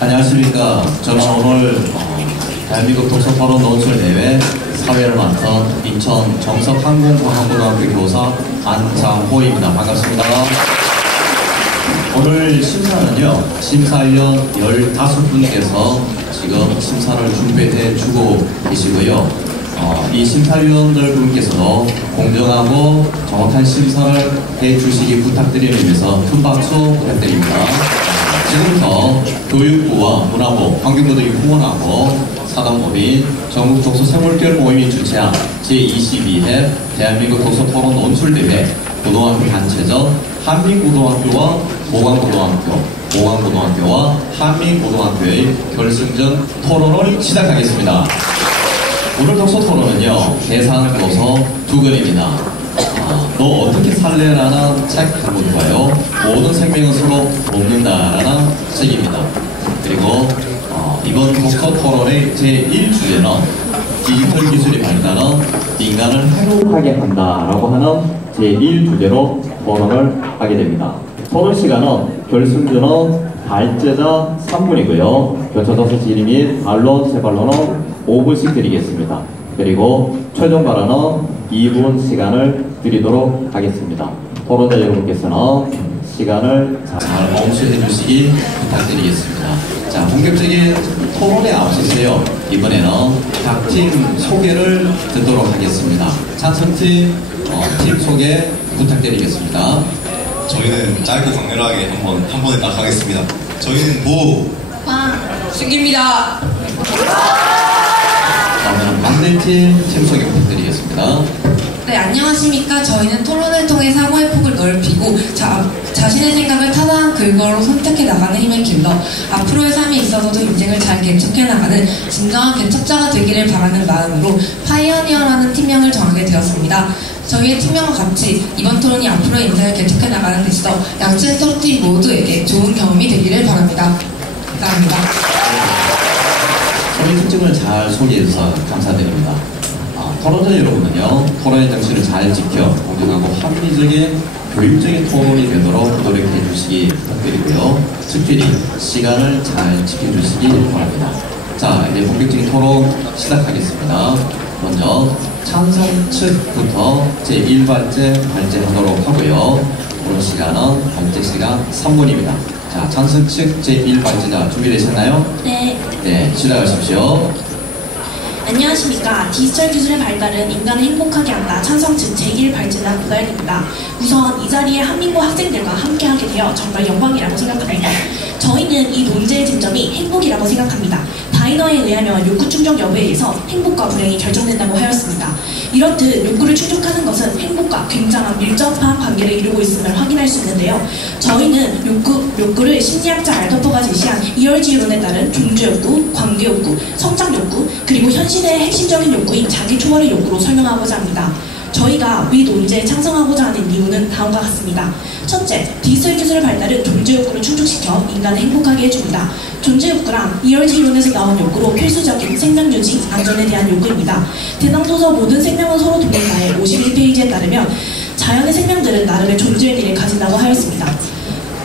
안녕하십니까. 저는 오늘 대한민국 독서토론 논술대회 사회를 맡은 인천 정석항공과학고등학교 교사 안장호입니다. 반갑습니다. 오늘 심사는요, 심사위원 15분께서 지금 심사를 준비해 주고 계시고요. 이 심사위원들 분께서도 공정하고 정확한 심사를 해 주시기 부탁드리는 의미에서 큰 박수 부탁드립니다. 지금부터 교육부와 문화부, 환경부들이 후원하고 사단법인 전국독서생물교육 모임이 주최한 제22회 대한민국 독서토론 논술대회 고등학교 단체전 한민고등학교와 모강고등학교와 한민고등학교의 결승전 토론을 시작하겠습니다. 오늘 독서토론은요, 대상 도서 2권입니다. 너 어떻게 살래라는 책 한 권과요, 모든 생명은 서로 돕는다라는 책입니다. 그리고 이번 독서토론의 제1주제는 디지털 기술이 발달한 인간을 행복하게 한다라고 하는 제1주제로 토론을 하게 됩니다. 토론 시간은 결승전은 발제자 3분이고요. 교차도서 질의 및 반론, 재반론은 5분씩 드리겠습니다. 그리고 최종 발언은 2분 시간을 드리도록 하겠습니다. 토론자 여러분께서는 시간을 잘 멈춰해 주시기 부탁드리겠습니다. 자, 본격적인 토론에 앞서서요, 이번에는 각 팀 소개를 듣도록 하겠습니다. 찬성팀 팀 소개 부탁드리겠습니다. 저희는 짧고 강렬하게 한 번에 딱 하겠습니다. 저희는 승기입니다. 다음은 반대팀 팀 소개 부탁드리겠습니다. 네, 안녕하십니까. 저희는 토론을 통해 사고의 폭을 넓히고 자신의 생각을 타당한 근거로 선택해 나가는 힘을 길러 앞으로의 삶에 있어서도 인생을 잘 개척해 나가는 진정한 개척자가 되기를 바라는 마음으로 파이어니어라는 팀명을 정하게 되었습니다. 저희의 팀명과 같이 이번 토론이 앞으로의 인생을 개척해 나가는 데 있어 양측 토론팀 모두에게 좋은 경험이 되기를 바랍니다. 감사합니다. 토론 특징을 잘 소개해 주셔서 감사드립니다. 토론자 여러분은요, 토론의 정신을 잘 지켜 공정하고 합리적인 교육적인 토론이 되도록 노력해 주시기 부탁드리고요. 특별히 시간을 잘 지켜주시기 바랍니다. 자, 이제 본격적인 토론 시작하겠습니다. 먼저 찬성 측부터 제1발제 발제하도록 하고요. 토론 시간은 발제 시간 3분입니다. 자, 찬성 측 제1발제자 준비되셨나요? 네, 시작하십시오. 안녕하십니까. 디지털 기술의 발달은 인간을 행복하게 한다. 찬성 측 제1발제자 고달입니다. 우선 이 자리에 한민고 학생들과 함께하게 되어 정말 영광이라고 생각합니다. 저희는 이 논제의 쟁점이 행복이라고 생각합니다. 다이너에 의하면 욕구 충족 여부에 의해서 행복과 불행이 결정된다고 하였습니다. 이렇듯 욕구를 충족하는 것은 행복과 굉장한 밀접한 관계를 이루고 있음을 확인할 수 있는데요. 저희는 욕구를 심리학자 알더퍼가 제시한 이열지유론에 따른 종주욕구, 관계욕구, 성장욕구, 그리고 현 시대의 핵심적인 욕구인 자기 초월의 욕구로 설명하고자 합니다. 저희가 위 논제에 찬성하고자 하는 이유는 다음과 같습니다. 첫째, 디지털 기술의 발달은 존재욕구를 충족시켜 인간을 행복하게 해줍니다. 존재욕구란 이열지이론에서 나온 욕구로 필수적인 생명유지, 안전에 대한 욕구입니다. 대상도서 모든 생명은 서로 돕는다의 51페이지에 따르면 자연의 생명들은 나름의 존재 의미를 가진다고 하였습니다.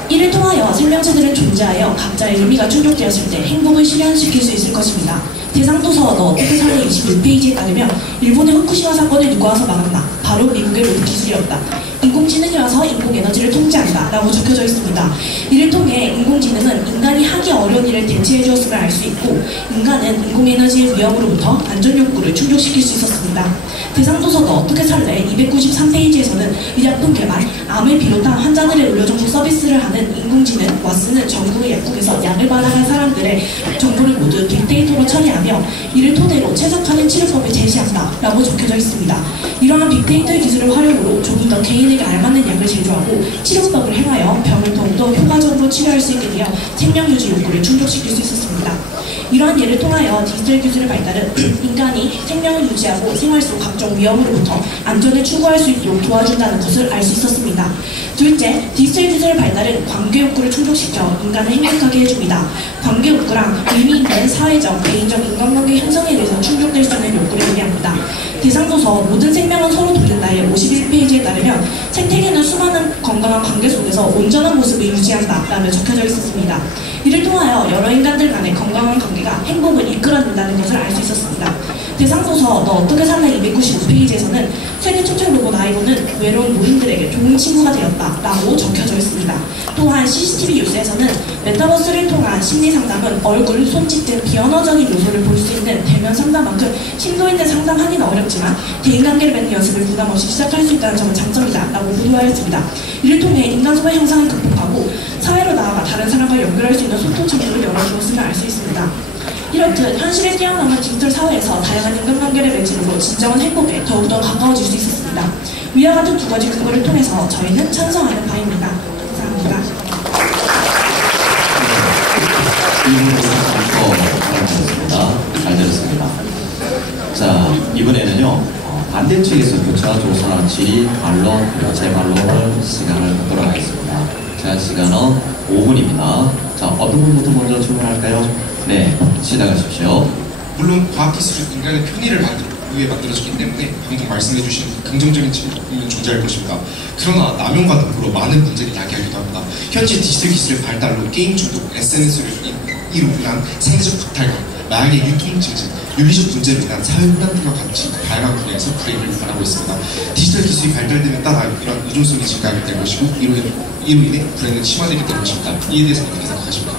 이를 통하여 생명체들은 존재하여 각자의 의미가 충족되었을 때 행복을 실현시킬 수 있을 것입니다. 대상도서 너 어떻게 살래 26페이지에 따르면 일본의 후쿠시마 사건을 누가 와서 막았나? 바로 미국의 로봇 기술이었다. 인공지능이 와서 인공에너지를 통제한다 라고 적혀져 있습니다. 이를 통해 인공지능은 인간이 하기 어려운 일을 대체해 주었음을 알 수 있고, 인간은 인공에너지의 위협으로부터 안전욕구를 충족시킬 수 있었습니다. 대상도서 너 어떻게 살래 293페이지에서는 의약품 개발, 암을 비롯한 환자들의 의료정보 서비스를 하는 인공지능 왓슨은 전국의 약국에서 약을 받아간 사람들의 정보를 모두 빅데이터로 처리하며 이를 토대로 최적화된 치료법을 제시한다 라고 적혀져 있습니다. 이러한 빅데이터의 기술을 활용으로 조금 더 개인에게 알맞는 약을 제조하고 치료법을 행하여 병을 더욱더 효과적으로 치료할 수 있게 되어 생명유지 욕구를 충족시킬 수 있었습니다. 이러한 예를 통하여 디지털 기술의 발달은 인간이 생명을 유지하고 생활 속 각종 위험으로부터 안전을 추구할 수 있도록 도와준다는 것을 알 수 있었습니다. 둘째, 디지털 기술의 발달은 관계욕구를 충족시켜 인간을 행복하게 해줍니다. 관계욕구란 의미 있는 사회적, 개인적 인간관계 형성에 의해서 충족될 수 있는 욕구를 의미합니다. 대상도서 모든 생명은 서로 돕는다의 51페이지에 따르면 생태계는 수많은 건강한 관계 속에서 온전한 모습을 유지한다 라며 적혀져 있었습니다. 이를 통하여 여러 인간들 간의 건강한 관계가 행복을 이끌어낸다는 것을 알 수 있었습니다. 대상도서 너 어떻게 살래 295페이지에서는 세계 초청 로봇 아이보는 외로운 노인들에게 좋은 친구가 되었다 라고 적혀져 있습니다. 또한 CCTV 뉴스에서는 메타버스를 통한 심리 상담은 얼굴, 손짓 등 비언어적인 요소를 볼 수 있는 대면 상담만큼 심도 있는 상담하기는 어렵지만 대인관계를 맺는 연습을 부담 없이 시작할 수 있다는 점은 장점이다 라고 보도하였습니다. 이를 통해 인간 소외 현상을 극복하고 사회로 나아가 다른 사람과 연결할 수 있는 소통 창구를 열어주었음을 알 수 있습니다. 이렇듯 현실을 뛰어넘은 디지털 사회에서 다양한 인간관계를 맺음으로 진정한 행복에 더욱더 가까워질 수 있었습니다. 위와 같은 두 가지 근거를 통해서 저희는 찬성하는 바입니다. 감사합니다. 잘 들었습니다. 자, 이번에는요, 반대 측에서 교차 조사 질의 반론, 재반론을 시간을 갖도록 하겠습니다. 제한 시간은 5분입니다. 자, 어떤 분부터 먼저 질문할까요? 네, 시작하십시오. 물론 과학기술은 인간의 편의를 위해 만들어졌기 때문에 방금 말씀해주신 긍정적인 측면은 존재할 것입니다. 그러나 남용과 덕으로 많은 문제를 야기하기도 합니다. 현재 디지털 기술의 발달로 게임 중독, SNS로 인한 상대적 박탈감, 마약의 유통 증진, 윤리적 문제로 인한 사회 혼란과 같이 다양한 분야에서 불이익을 유발하고 있습니다. 디지털 기술이 발달되면 따라 이런 의존성이 증가하게 될 것이고 이로 인해 불행은 심화되게 될 것입니다. 이에 대해서 어떻게 생각하십니까?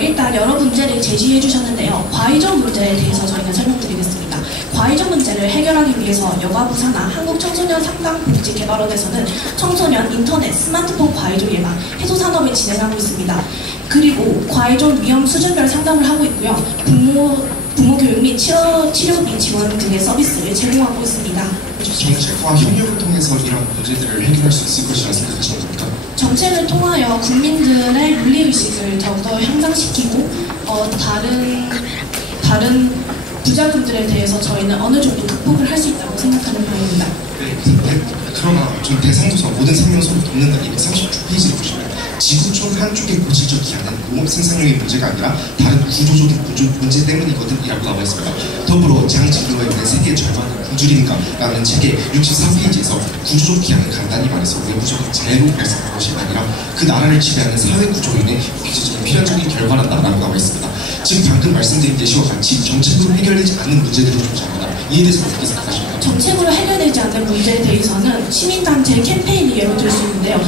일단 여러 문제를 제시해 주셨는데요. 과의적 문제에 대해서 저희가 설명드리겠습니다. 과의적 문제를 해결하기 위해서 여가부사나 한국청소년상담복지개발원에서는 청소년, 인터넷, 스마트폰 과의적 예방, 해소 산업을 진행하고 있습니다. 그리고 과의적 위험 수준별 상담을 하고 있고요. 부모 교육 및 치료비 지원 등의 서비스를 제공하고 있습니다. 정책과 협력을 통해서 이런 문제들을 해결할 수 있을 것이라 생각하십니까? 정책을 통하여 국민들의 윤리의식을 더욱더 향상시키고 다른 부작용들에 대해서 저희는 어느 정도 극복을 할 수 있다고 생각하는 바입니다. 네, 그러나 좀 대상조사 모든 생명소를 돕는다 이 139페이지를 보시면 지구 중 한쪽에 고질적 기한은 농업 생산력의 문제가 아니라 다른 구조적인 문제 때문이거든 이라고 나와 있습니다. 더불어 장진로에 있는 세계 절반은 굶주림가라는 책의 64페이지에서 구조적 기한은 간단히 말해서 외부적인 재해로 발생한 것이 아니라 그 나라를 지배하는 사회 구조로 인해 기초적인 필연적인 결과란다라고 나와 있습니다. 지금 방금 말씀드린 예시와 같이 정책으로 해결되지 않는 문제들이 존재합니다. 이에 대해서 어떻게 생각하십니까? 정책으로 해결되지 않는 문제에 대해서는 시민단체의 캠페인이 예로 들 수 있는데요.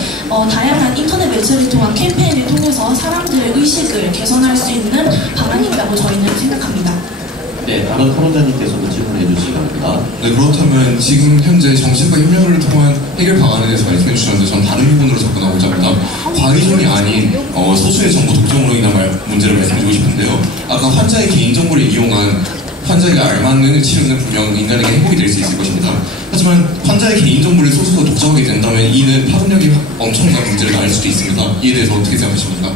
다양한 인터넷 매체를 통한 캠페인을 통해서 사람들의 의식을 개선할 수 있는 방안이 있다고 저희는 생각합니다. 네, 다른 토론자님께서도 질문해 주시기 바랍니다. 네, 그렇다면 지금 현재 정책과 협력을 통한 해결 방안에 대해서 말씀해 주셨는데 전 다른 부분으로 접근하고자 합니다. 과의존이 아닌 소수의 정보 독점으로 인한 문제를 말씀드리고 싶은데요. 아까 환자의 개인정보를 이용한 환자에게 알맞는 치료는 분명 인간에게 행복이 될 수 있을 것입니다. 하지만 환자의 개인정보를 소수가 독점하게 된다면 이는 파급력이 엄청난 문제를 낳을 수도 있습니다. 이에 대해서 어떻게 생각하십니까?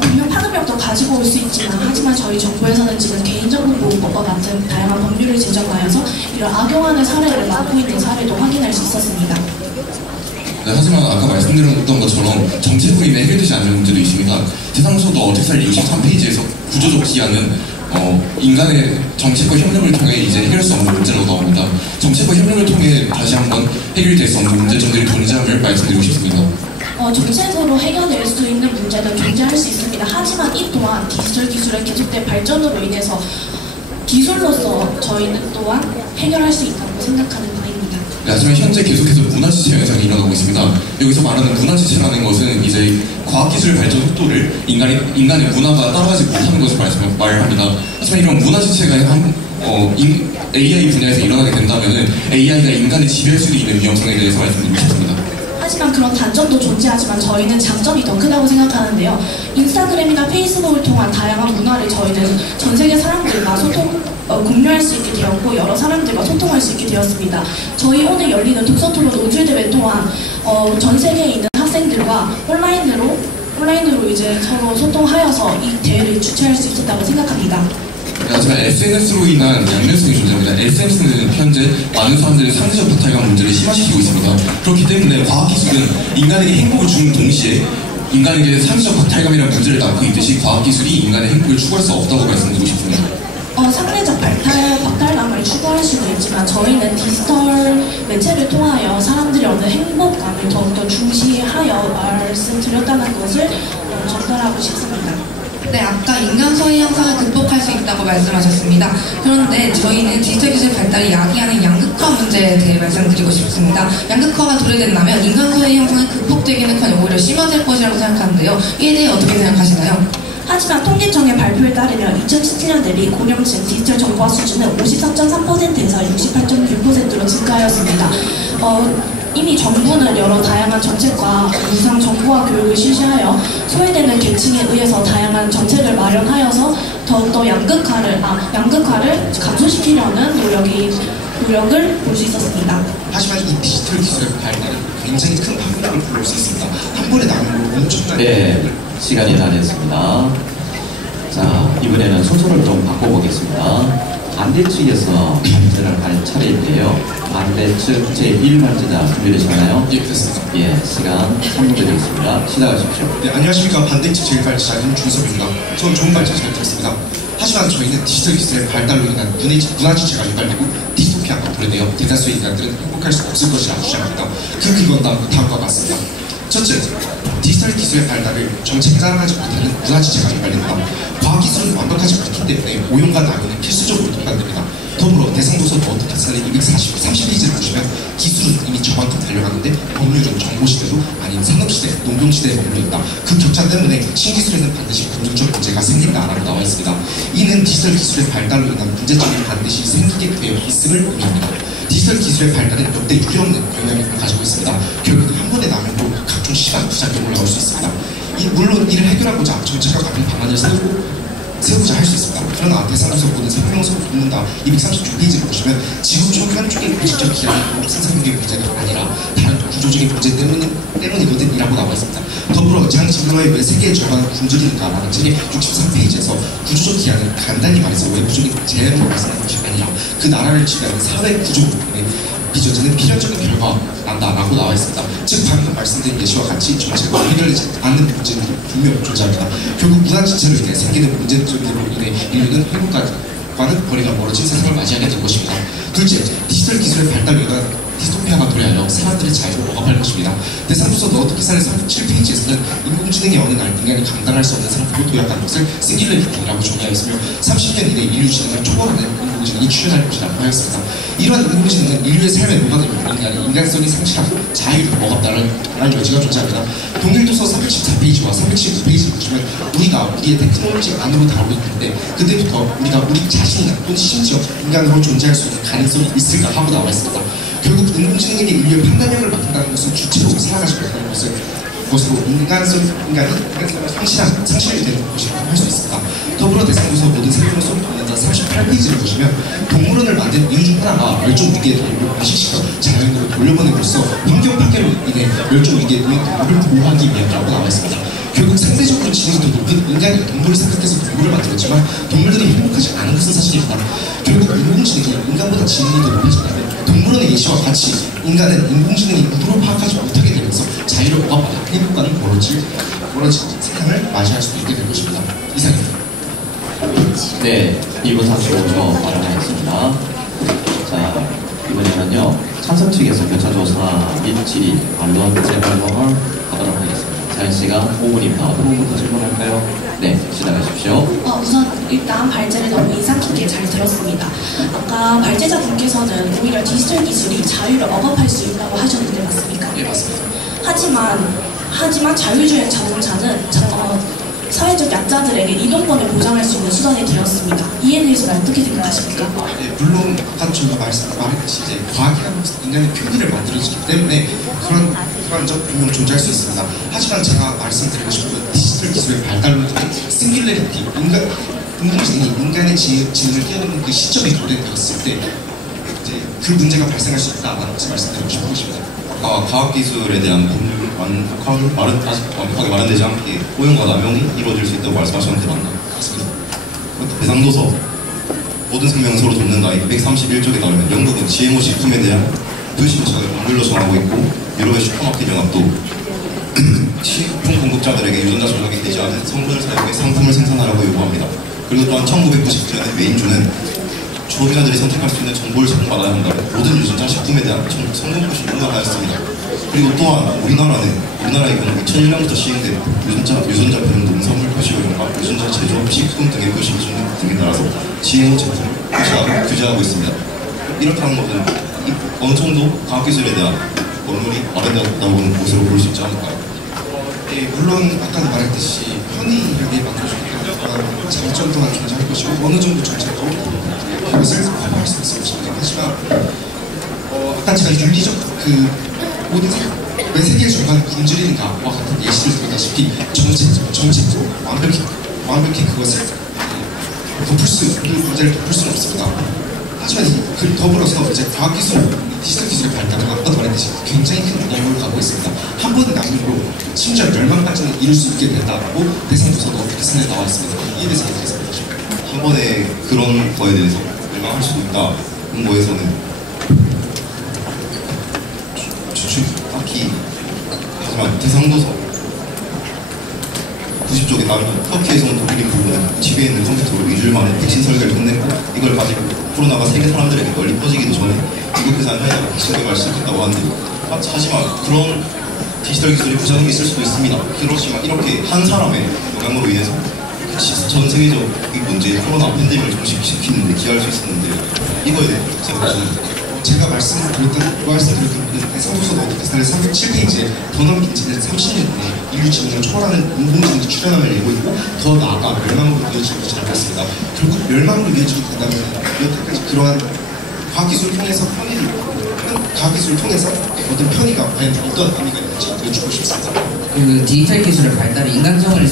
분명 파급력도 가지고 올 수 있지만 하지만 저희 정부에서는 지금 개인정보보호법과 같은 다양한 법률을 제정하여서 이런 악용하는 사례를 막고 있는 사례도 확인할 수 있었습니다. 네, 하지만 아까 말씀드렸던 것처럼 정책으로 인해 해결되지 않는 문제도 있습니다. 대상소도 어떻게 살리 63페이지에서 구조적 기한은 인간의 정책과 협력을 통해 이제 해결할 수 없는 문제라고 나옵니다. 정책과 협력을 통해 다시 한번 해결될 수 없는 문제점들이 존재함을 말씀드리고 싶습니다. 정책으로 해결될 수 있는 문제는 존재할 수 있습니다. 하지만 이 또한 디지털 기술의 계속된 발전으로 인해서 기술로서 저희는 또한 해결할 수 있다고 생각하는 바입니다. 네, 하지만 현재 계속해서 문화지체 현상이 일어나고 있습니다. 여기서 말하는 문화지체라는 것은 이제 과학기술 발전 속도를 인간의 문화가 따라가지 못하는 것을 말합니다. 하지만 이런 문화지체가 AI 분야에서 일어나게 된다면 AI가 인간을 지배할 수도 있는 위험성에 대해서 말씀드리고 싶습니다. 하지만 그런 단점도 존재하지만 저희는 장점이 더 크다고 생각하는데요. 인스타그램이나 페이스북을 통한 다양한 문화를 저희는 전 세계 사람들과 공유할 수 있게 되었고 여러 사람들과 소통할 수 있게 되었습니다. 저희 오늘 열리는 독서토론 노출대회 또한 전 세계에 있는 학생들과 온라인으로 이제 서로 소통하여서 이 대회를 주최할 수 있었다고 생각합니다. 하지만 SNS로 인한 양면성이 존재합니다. SNS는 현재 많은 사람들의 상대적 박탈감 문제를 심화시키고 있습니다. 그렇기 때문에 과학기술은 인간에게 행복을 주는 동시에 인간에게 상대적 박탈감이라는 문제를 낳고 있듯이 과학기술이 인간의 행복을 추구할 수 없다고 말씀드리고 싶습니다. 상대적 박탈감을 추구할 수도 있지만 저희는 디지털 매체를 통하여 사람들이 얻는 행복감을 더욱더 중시하여 말씀드렸다는 것을 전달하고 싶습니다. 네, 아까 인간 소외 현상을 극복할 수 있다고 말씀하셨습니다. 그런데 저희는 디지털 기술 발달이 야기하는 양극화 문제에 대해 말씀드리고 싶습니다. 양극화가 도래된다면 인간 소외 현상은 극복되기는커녕 오히려 심화될 것이라고 생각하는데요. 이에 대해 어떻게 생각하시나요? 하지만 통계청의 발표에 따르면 2017년 대비 고령층 디지털 정보화 수준은 54.3%에서 68.6%로 증가하였습니다. 이미 정부는 여러 다양한 정책과 무상 정보화 교육을 실시하여 소외되는 계층에 의해서 다양한 정책을 마련하여서 더욱더 양극화를 감소시키려는 노력을 볼 수 있었습니다. 하지만 이 디지털 기술의 발달은 굉장히 큰 파급력을 불러올 수 있습니다. 한 번에 나오는 엄청난 네, 시간이 다 됐습니다. 자, 이번에는 순서를 좀 바꿔보겠습니다. 반대측에서 발제를 할 차례인데요. 반대측 제1발제자 준비되셨나요? 예, 됐습니다. 예, 시간 3분 드리겠습니다. 시작하십시오. 네, 안녕하십니까. 반대측 제1발제자 임준섭입니다. 저는 좋은 발제 잘 들었습니다. 하지만 저희는 디지털 기술의 발달로 인한 문화지체가 유발되고 디스토피아가 도래되어 대다수의 인간들은 행복할 수 없을 것이라 주장합니다. 그 근거는 다음과 같습니다. 첫째, 디지털 기술의 발달을 정책장하지 못하는 문화지체가 유발됩니다. 과학기술은 완벽하지 않기 때문에 오용과 낙용은 필수적으로 동반됩니다. 더불어 대상도서 어떻게 사는 232페이지를 보시면 기술은 이미 저만큼 달려가는데 법률은 정보시대도 아닌 산업시대, 농경시대에 머물러있다. 그 격차 때문에 신기술에는 반드시 긍정적 문제가 생긴다라고 나와 있습니다. 이는 디지털 기술의 발달로 인한 문제점이 반드시 생기게 되어 있음을 의미합니다. 디지털 기술의 발달은 역대 유례없는 영향력을 가지고 있습니다. 결국 한 번에 나면도 각종 시간 부작용을 나올 수 있습니다. 물론 이를 해결하고자 정책과 같은 방안을 세우자 할 수 있습니다. 그러나 대상도서 모든 생명성을 돕는다 232페이지를 보시면 지구 총 한쪽의 고질적 기한이 생산력의 문제가 아니라 다른 구조적인 문제 때문이거든 이라고 나와 있습니다. 더불어 장 진로의 왜 세계의 절반을 굶주리는가라는 책의 63페이지에서 구조적 기한은 간단히 말해서 외부적인 재해로 말씀하는 것이 아니라 그 나라를 지배하는 사회 구조 부분에 빚어지는 필연적인 결과가 난다라고 나와 있습니다. 즉 방금 말씀드린 예시와 같이 정책으로 해결되지 않는 문제들이 분명 존재합니다. 결국 문화지체로 인해 생기는 문제점으로 인해 인류는 행복과는 거리가 멀어진 세상을 맞이하게 될 것입니다. 둘째, 디지털 기술의 발달로 인한 디스토피아가 도래하여 사람들의 자유를 억압할 것입니다. 대상도서 너 어떻게 살에서 7페이지에서는 인공지능의 어느 날 인간이 감당할 수 없는 상품을 도약한 것을 싱귤러리티라고 정의하였으며 30년 이내 인류 지능을 초월하는 인공지능이 출현할 것이라고 하였습니다. 이러한 인공지능은 인류의 삶에 녹아들고 인간성이 상실하고 자유를 억압다는 여지가 존재합니다. 동일도서 314페이지와 315페이지를 보시면 우리가 우리의 테크놀로지 안으로 다루고 있는데 그때부터 우리가 우리 자신이나 또는 심지어 인간으로 존재할 수 있는 가능성이 있을까 하고 나와 있습니다. 결국 인공지능에게 인류의 판단력을 맡긴다는 것은 주체로 살아가지 못하는 것으로 인간성이 상실하게 되는 것이라고 할 수 있습니다. 더불어 대상도서 모든 생명성을 돕는다 38페이지를 보시면 동물원을 만든 이유 중 하나가 멸종 위기의 동물을 과식시켜 자연으로 돌려보냄으로써 환경 파괴로 인해 멸종 위기에 놓인 동물을 보호하기 위함이라고 나와 있습니다. 결국 상대적으로 지능이 더 높은 인간이 동물을 생각해서 동물을 만들었지만 동물들이 행복하지 않은 것은 사실입니다. 결국 인공지능이 인간보다 지능이 더 높아진다면 동물원의 예시와 같이 인간은 인공지능이 의도로 파악하지 못하게 되면서 자유를 억압하는 행복과는 멀어진 세상을 맞이할 수도 있게 될 것입니다. 이상입니다. 네, 2분 35초 마련하였습니다. 자, 이번에는요, 찬성 측에서 교차조사 및 질의, 반론, 재발론을 하도록 하겠습니다. 자연 시간 5분입니다. 어떤 부분부터 질문할까요? 네, 시작하십시오. 우선 일단 발제를 너무 인상 깊게 잘 들었습니다. 아까 발제자분께서는 오히려 디지털 기술이 자유를 억압할 수 있다고 하셨는데 맞습니까? 예, 맞습니다. 하지만 자율주행 자동차는 사회적 약자들에게 이동권을 보장할 수 있는 수단이 되었습니다. 이에 대해서는 어떻게 생각하십니까? 예, 물론 아까 저희가 말했듯이 이제 과학이라는 것은 인간의 표기를 만들어주기 때문에 그런 점 분명 존재할 수 있습니다. 하지만 제가 말씀드리고 싶은 건 디지털 기술의 발달로 인해 싱귤러리티, 인공지능이 인간의 지능을 뛰어넘는 그 시점에 도래되었을 때 이제 그 문제가 발생할 수 있다라는 것을 말씀드리고 싶은 것입니다. 과학기술에 대한 법률 아직 완벽하게 마련되지 않게 오용과 남용이 이루어질 수 있다고 말씀하셨는데 맞나요? 맞습니다. 대상도서 모든 생명은 서로 돕는다 231쪽에 따르면 영국은 GMO 식품에 대한 표시조차를 법률로 정하고 있고 유럽의 슈퍼마켓 연합도 식품 공급자들에게 유전자 조작이 되지 않은 성분을 사용해 상품을 생산하라고 요구합니다. 그리고 또한 1999년에 메인주는 소비자들이 선택할 수 있는 정보를 제공받아야 한다는 모든 유전자 식품에 대한 성공표시 운동하였습니다. 그리고 또한 우리나라의 경우 2001년부터 시행된 유전자 변형 농산물 표시 허용과 유전자 제조업 식품 등의 표시 기준 등에 따라서 GMO 제품을 규제하고 있습니다. 이렇다는 것은 어느 정도 과학기술에 대한 법률이 마련되었다고 것으로 볼 수 있지 않을까요? 예, 물론 아까도 말했듯이 편의하게 만들어주기 그런 장점 또한 존재할 것이고 어느 정도 정책도 그것을 커버할 수 있을 것입니다. 하지만 아까 제가 윤리적 모든 왜 세계의 절반은 굶주리는가와 같은 예시를 들었다시피 정책도 완벽히 그것을 그 문제를 덮을 수는 없습니다. 하지만 더불어서 이제 과학기술, 디지털 기술의 발달은 아까도 말했듯이 굉장히 큰 영향을 갖고 있습니다. 한 번의 낭비로 심지어 멸망까지는 이룰 수 있게 된다고 대상조사도 기사에 나와 있습니다. 이에 대해서 어떻게 생각하십니까? 한 번에 그런 거에 대해서 멸망할 수도 있다. 홍보에서는 딱히 하지만 대상도서 90쪽에 따르면 터키에서 온 독일인 부부는 집에 있는 컴퓨터로 2주일 만에 백신 설계를 끝냈고 이걸 가지고 코로나가 세계 사람들에게 널리 퍼지기도 전에 미국에서 한 사이다가 백신 개발을 시작했다고 하는데 하지만 그런 디지털 기술이 부작용이 있을 수도 있습니다. 그렇지만 이렇게 한 사람의 영향으로 인해서 전 세계적인 문제에 코로나 팬데믹을 종식시키는 데 기여할 수 있었는데 이거에 대해 생각하시는 제가 말씀드렸던 대상조사 노트 기사의 37페이지에 더넌 빈지는 30년 내에 인류 지능을 초월하는 인공지능이 출현함을 예고 있고 더 나아가 멸망으로 이어지기도 잘했습니다. 결국 멸망으로 이어지게 된다면 여태까지 그러한 과학기술을 통해서 어떤 편의가 과연 어떤 의미가 있는지 여쭙고 싶습니다. 그 디지털 기술의 발달이 인간성을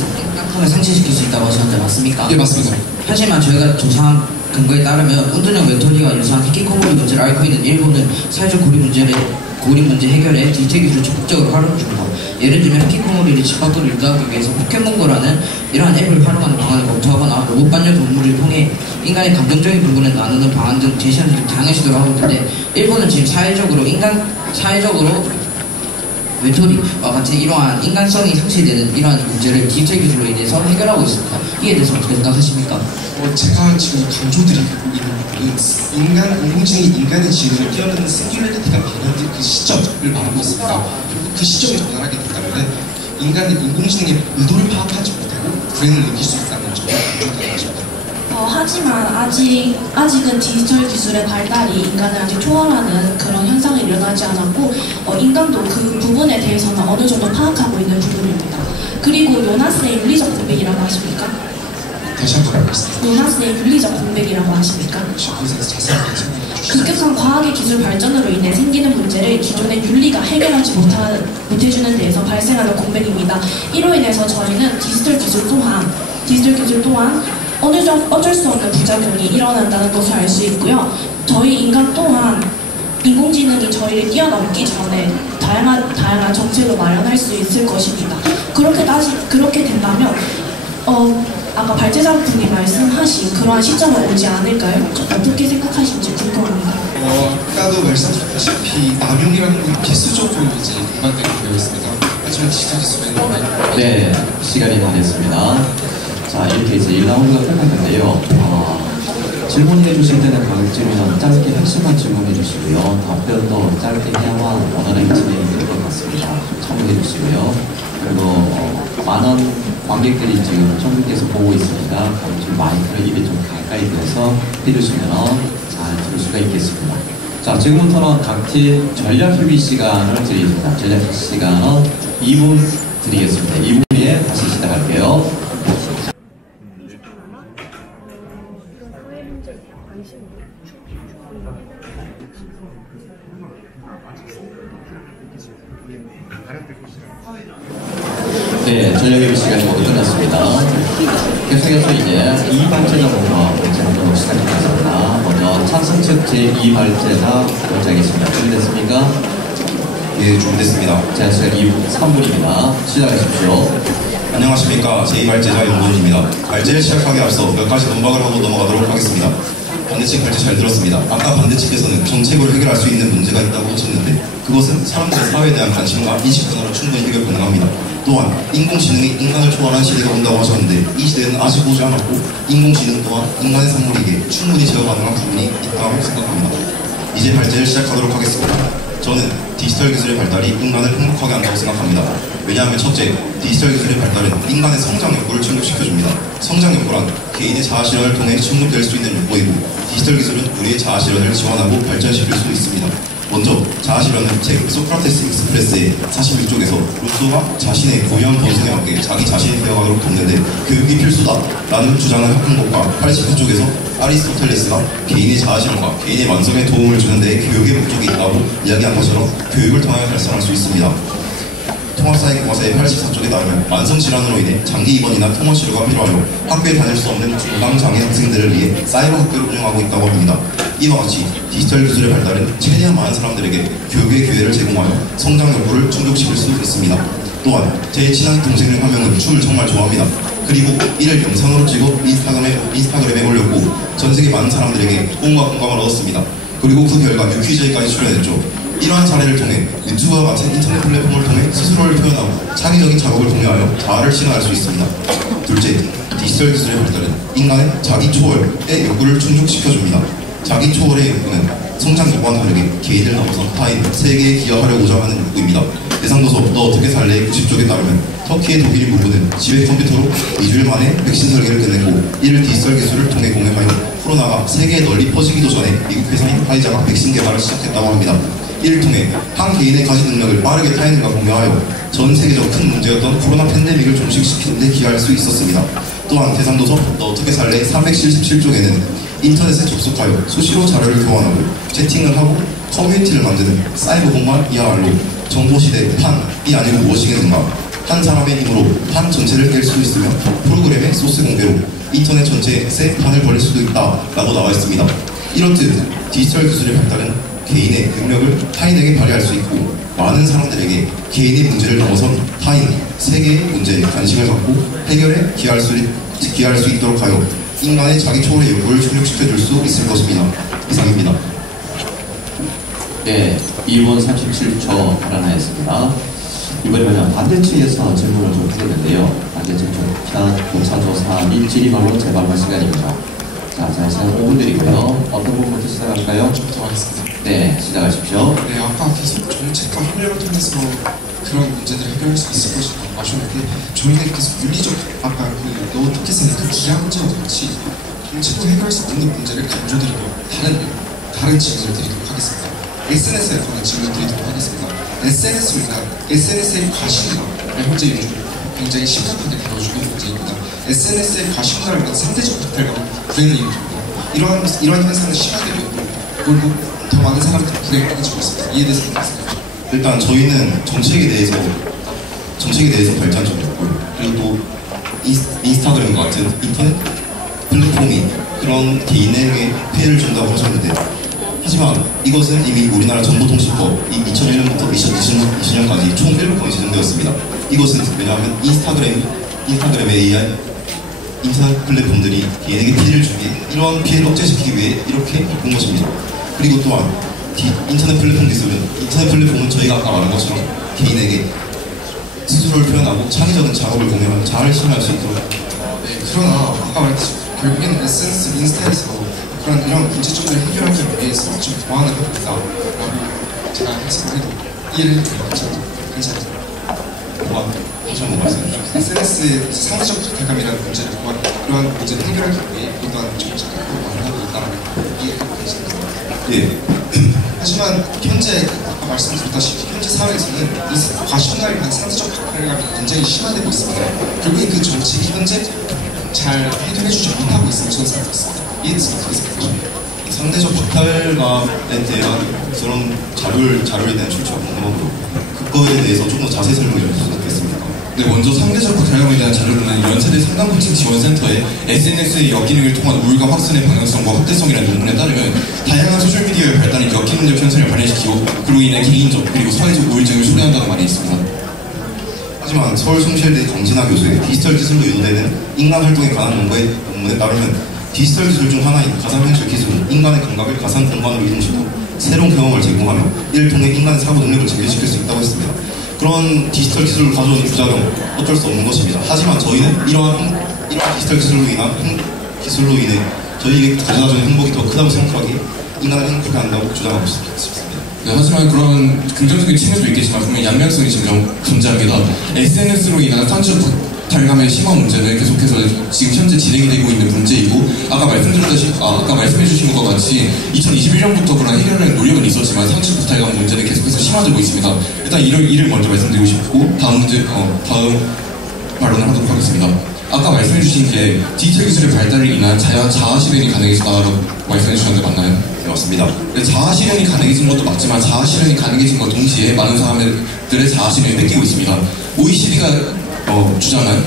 상실시킬 수 있다고 하셨는데 맞습니까? 예, 맞습니다. 하지만 저희가 조사한 근거에 따르면 운전형 웨터리와 유사한 히키코모리 문제를 앓고 있는 일본은 사회적 고립 문제 해결에 디지털 기술을 적극적으로 활용 중입니다. 예를 들면 히키코모리를 집 밖으로 유도하기 위해서 포켓몬고라는 이러한 앱을 활용하는 방안을 검토하거나 로봇 반려동물을 통해 인간의 감정적인 부분을 나누는 방안 등 제시하는 등 다양한 시도를 하고 있는데 일본은 지금 사회적으로 외톨이와 같은 이러한 인간성이 상실되는 이러한 문제를 디지털 기술로 인해서 해결하고 있습니다. 이에 대해서 어떻게 생각하십니까? 제가 지금 강조드리고 있는 부분은 인공지능이 인간의 지능을 뛰어넘는 싱귤레리티가 발현된 그 시점을 말하고 있습니다. 그 시점에 전환하게 된다면 인공지능의 의도를 파악하지 못하고 불행을 느낄 수 있다는 점을 강조하고 싶습니다. 하지만 아직은 디지털 기술의 발달이 인간을 아직 초월하는 그런 현상이 일어나지 않았고 인간도 그 부분에 대해서는 어느 정도 파악하고 있는 부분입니다. 그리고 요나스의 윤리적 공백이라고 하십니까? 다시 한번 알겠습니다. 요나스의 윤리적 공백이라고 하십니까? 급격한 과학의 기술 발전으로 인해 생기는 문제를 기존의 윤리가 해결하지 못해주는 데에서 발생하는 공백입니다. 이로 인해서 저희는 디지털 기술 또한 어쩔 수 없는 부작용이 일어난다는 것을 알 수 있고요. 저희 인간 또한 인공지능이 저희를 뛰어넘기 전에 다양한 정책을 마련할 수 있을 것입니다. 그렇게 된다면 아까 발제자분이 말씀하신 그러한 시점은 오지 않을까요? 어떻게 생각하시는지 궁금합니다. 아까도 말씀드렸다시피 남용이라는 건 필수적으로 이제 일반되게 되어 있습니다. 하지만 디지털 기술에는 네, 시간이 다 됐습니다. 자, 이렇게 이제 1라운드가 끝났는데요. 질문해 주실 때는 가급적이면 짧게 핵심만 질문해 주시고요. 답변도 짧게 해야만 원활하게 진행이 될 것 같습니다. 참고해 주시고요. 그리고 많은 관객들이 지금 전국에서 보고 있으니까 좀 마이크를 입에 좀 가까이 대서 해주시면 잘 들을 수가 있겠습니다. 자, 지금부터는 각팀 전략 협의 시간을 드리겠습니다. 전략 협의 시간은 2분 드리겠습니다. 2분 뒤에 다시 시작할게요. 네, 전략협의 시간이 모두 끝났습니다. 계속해서 이제 2발제자 본체 한번 시작하겠습니다. 먼저 찬성 측 제2발제자 결정하겠습니다. 준비됐습니까? 예, 준비됐습니다. 자, 시간 3분입니다. 시작하십시오. 안녕하십니까. 제2발제자 용돈입니다. 발제를 시작하기 앞서 몇 가지 논박을 하고 넘어가도록 하겠습니다. 반대측 발제 잘 들었습니다. 아까 반대측에서는 정책으로 해결할 수 있는 문제가 있다고 하셨는데 그것은 사람들의 사회에 대한 관심과 인식 변화로 충분히 해결 가능합니다. 또한 인공지능이 인간을 초월한 시대가 온다고 하셨는데 이 시대는 아직 오지 않았고 인공지능 또한 인간의 산물에게 충분히 제어 가능한 부분이 있다고 생각합니다. 이제 발제를 시작하도록 하겠습니다. 저는 디지털 기술의 발달이 인간을 행복하게 한다고 생각합니다. 왜냐하면 첫째, 디지털 기술의 발달은 인간의 성장 욕구를 충족시켜줍니다. 성장 욕구란 개인의 자아 실현을 통해 충족될 수 있는 욕구이고 디지털 기술은 우리의 자아 실현을 지원하고 발전시킬 수 있습니다. 먼저 자아 실현은 책 소크라테스 익스프레스의 46쪽에서 루소가 자신의 고유한 본성에 맞게 자기 자신이 되어가도록 돕는데 교육이 필수다라는 주장을 한 것과 89쪽에서 아리스토텔레스가 개인의 자아 실현과 개인의 완성에 도움을 주는 데 교육의 목적이 있다고 이야기한 것처럼 교육을 통하여 달성할 수 있습니다. 통합사회교과서의 84쪽에 따르면 만성질환으로 인해 장기 입원이나 통원치료가 필요하여 학교에 다닐 수 없는 중강장애 학생들을 위해 사이버 학교를 운영하고 있다고 합니다. 이와 같이 디지털 기술의 발달은 최대한 많은 사람들에게 교육의 기회를 제공하여 성장 욕구를 충족시킬 수 있습니다. 또한 제 친한 동생 한 명은 춤을 정말 좋아합니다. 그리고 이를 영상으로 찍어 인스타그램에 올렸고 전 세계 많은 사람들에게 호응과 공감을 얻었습니다. 그리고 그 결과 뮤퀴즈에까지 출연했죠. 이러한 사례를 통해 유튜브와 같은 인터넷 플랫폼을 통해 스스로를 표현하고 창의적인 작업을 공유하여 자아를 실현할 수 있습니다. 둘째, 디지털 기술의 발달은 인간의 자기 초월의 욕구를 충족시켜줍니다. 자기 초월의 욕구는 성장 욕구와는 다르게 개인을 넘어서 타인, 세계에 기여하려고자 하는 욕구입니다. 대상도서 너 어떻게 살래? 90쪽에 따르면 터키의 독일인 부부는 집에 컴퓨터로 2주일 만에 백신 설계를 끝냈고 이를 디지털 기술을 통해 공유하여 코로나가 세계에 널리 퍼지기도 전에 미국 회사인 화이자가 백신 개발을 시작했다고 합니다. 이를 통해 한 개인의 가진 능력을 빠르게 타인과 공유하여 전 세계적 큰 문제였던 코로나 팬데믹을 종식시키는 데 기여할 수 있었습니다. 또한 대상도서 너 어떻게 살래? 377쪽에는 인터넷에 접속하여 수시로 자료를 교환하고 채팅을 하고 커뮤니티를 만드는 사이버 공간이야말로 정보시대의 판이 아니고 무엇이겠는가. 한 사람의 힘으로 판 전체를 깰 수 있으며 프로그램의 소스 공개로 인터넷 전체에 판을 벌릴 수도 있다라고 나와 있습니다. 이렇듯 디지털 기술의 발달은 개인의 능력을 타인에게 발휘할 수 있고 많은 사람들에게 개인의 문제를 넘어선 타인, 세계의 문제에 관심을 갖고 해결에 기여할 수 있도록 하여 인간의 자기 초월의 욕구를 충족시켜줄 수 있을 것입니다. 이상입니다. 네, 2번 37초 발언하였습니다. 이번에는 반대측에서 질문을 좀 하겠는데요. 반대측 교차조사 및 질의방법 재발마 시간입니다. 자, 시간 5분 드리고요. 어떤 부분부터 시작할까요? 저부터 하겠습니다. 네, 시작하십시오. 네, 아까 계속 정책과 협력을 통해서 그런 문제들을 해결할 수 있을 것이라고 하셨는데 저희는 계속 물리적 아까 너 어떻게 생각해? 그 기하 문제와 같이 정책으로 해결할 수 없는 문제를 강조드리고 다른 질문을 드리도록 하겠습니다. SNS에 관한 질문 드리도록 하겠습니다. SNS의 과신화를 현재 요즘 굉장히 심각하게 다뤄주는 문제입니다. SNS의 과신화라는 상대적 박탈감을 불행을 일으킵니다. 이러한 현상을 심하게 결국 더 많은 사람들이 불행해지고 있습니다. 이에 대해서 어떻게 생각하십니까? 일단 저희는 정책에 대해서 발전 좀 했고요. 그리고 또 인스타그램과 같은 인터넷 플랫폼이 그런 개인에게 피해를 준다고 하셨는데 하지만 이것은 이미 우리나라 정보통신법 2001년부터 2020년까지 총 7건이 제정되었습니다. 이것은 왜냐하면 인스타그램에 의한 인터넷 플랫폼들이 개인에게 피해를 주기 이러한 피해를 억제시키기 위해 이렇게 바꾼 것입니다. 그리고 또한 인터넷 플랫폼 기술은 저희가 아까 말한 것처럼 개인에게 스스로를 표현하고 창의적인 작업을 공유하며 자아를 실현할 수 있도록 네, 그러나 아까 말했듯이 결국에는 SNS, 인스타에서 이런 문제점들을 해결하기 위해서 좀 보완을 하고 있다라고 제가 해석을 해도 이해를 해도 괜찮아요. 보완 다시 한번 말씀해 주시죠. SNS의 상대적 박탈감이라는 문제를 그러한 문제를 해결하기 위해 이러한 정책을 보완을 하고 있다는 이해가 괜찮아요. 예. 하지만 현재 아까 말씀드렸다시피 현재 사회에서는 이 과신화에 대한 상대적 박탈감이 굉장히 심화되고 있습니다. 결국엔 그 정책이 현재 잘 해결해주지 못하고 있음을 저는 생각했습니다. 이에 대해서 어떻게 생각하십니까? 상대적 박탈감에 대한 그런 자료에 대한 출처가 궁금하고 그거에 대해서 좀 더 자세히 설명해 주셨으면 좋겠습니다. 네, 먼저 상대적 박탈감에 대한 자료로는 연세대 상담코칭 지원센터의 SNS의 역기능을 통한 우울감 확산의 방향성과 확대성이라는 논문에 따르면 다양한 소셜미디어의 발달이 역기능적 현상을 발현시키고 그로 인해 개인적 그리고 사회적 우울증을 초래한다는 말이 있습니다. 하지만 서울 숭실대 강진아 교수의 디지털 기술로 유도되는 인간 활동에 관한 논문에 따르면 디지털 기술 중 하나인 가상현실 기술은 인간의 감각을 가상 공간으로 이동시켜 새로운 경험을 제공하며 이를 통해 인간의 사고 능력을 증대시킬 수 있다고 했습니다. 그런 디지털 기술을 가져오는 부작용 어쩔 수 없는 것입니다. 하지만 저희는 이러한 디지털 기술로 인해 저희에게 가져다주는 행복이 더 크다고 생각하기에 인간을 행복하게 한다고 주장하고 싶습니다. 네, 하지만 그런 긍정적인 측면도 있겠지만 분명히 양면성이 존재합니다. SNS로 인한 산적 박탈감의 심한 문제는 계속해서 지금 현재 진행이 되고 있는 문제이고 아까 말씀해주신 것과 같이 2021년부터 그런 해결의 노력은 있었지만 산적 박탈감 문제는 계속해서 심화되고 있습니다. 일단 이를 먼저 말씀드리고 싶고 다음 발언을 하도록 하겠습니다. 아까 말씀해주신 게 디지털 기술의 발달을 인한 자아 실현이 가능해졌다고 말씀해주셨는데 맞나요? 네, 맞습니다. 네, 자아 실현이 가능해진 것도 맞지만 자아 실현이 가능해진 것 동시에 많은 사람들의 자아 실현이 뺏기고 있습니다. OECD가 주장한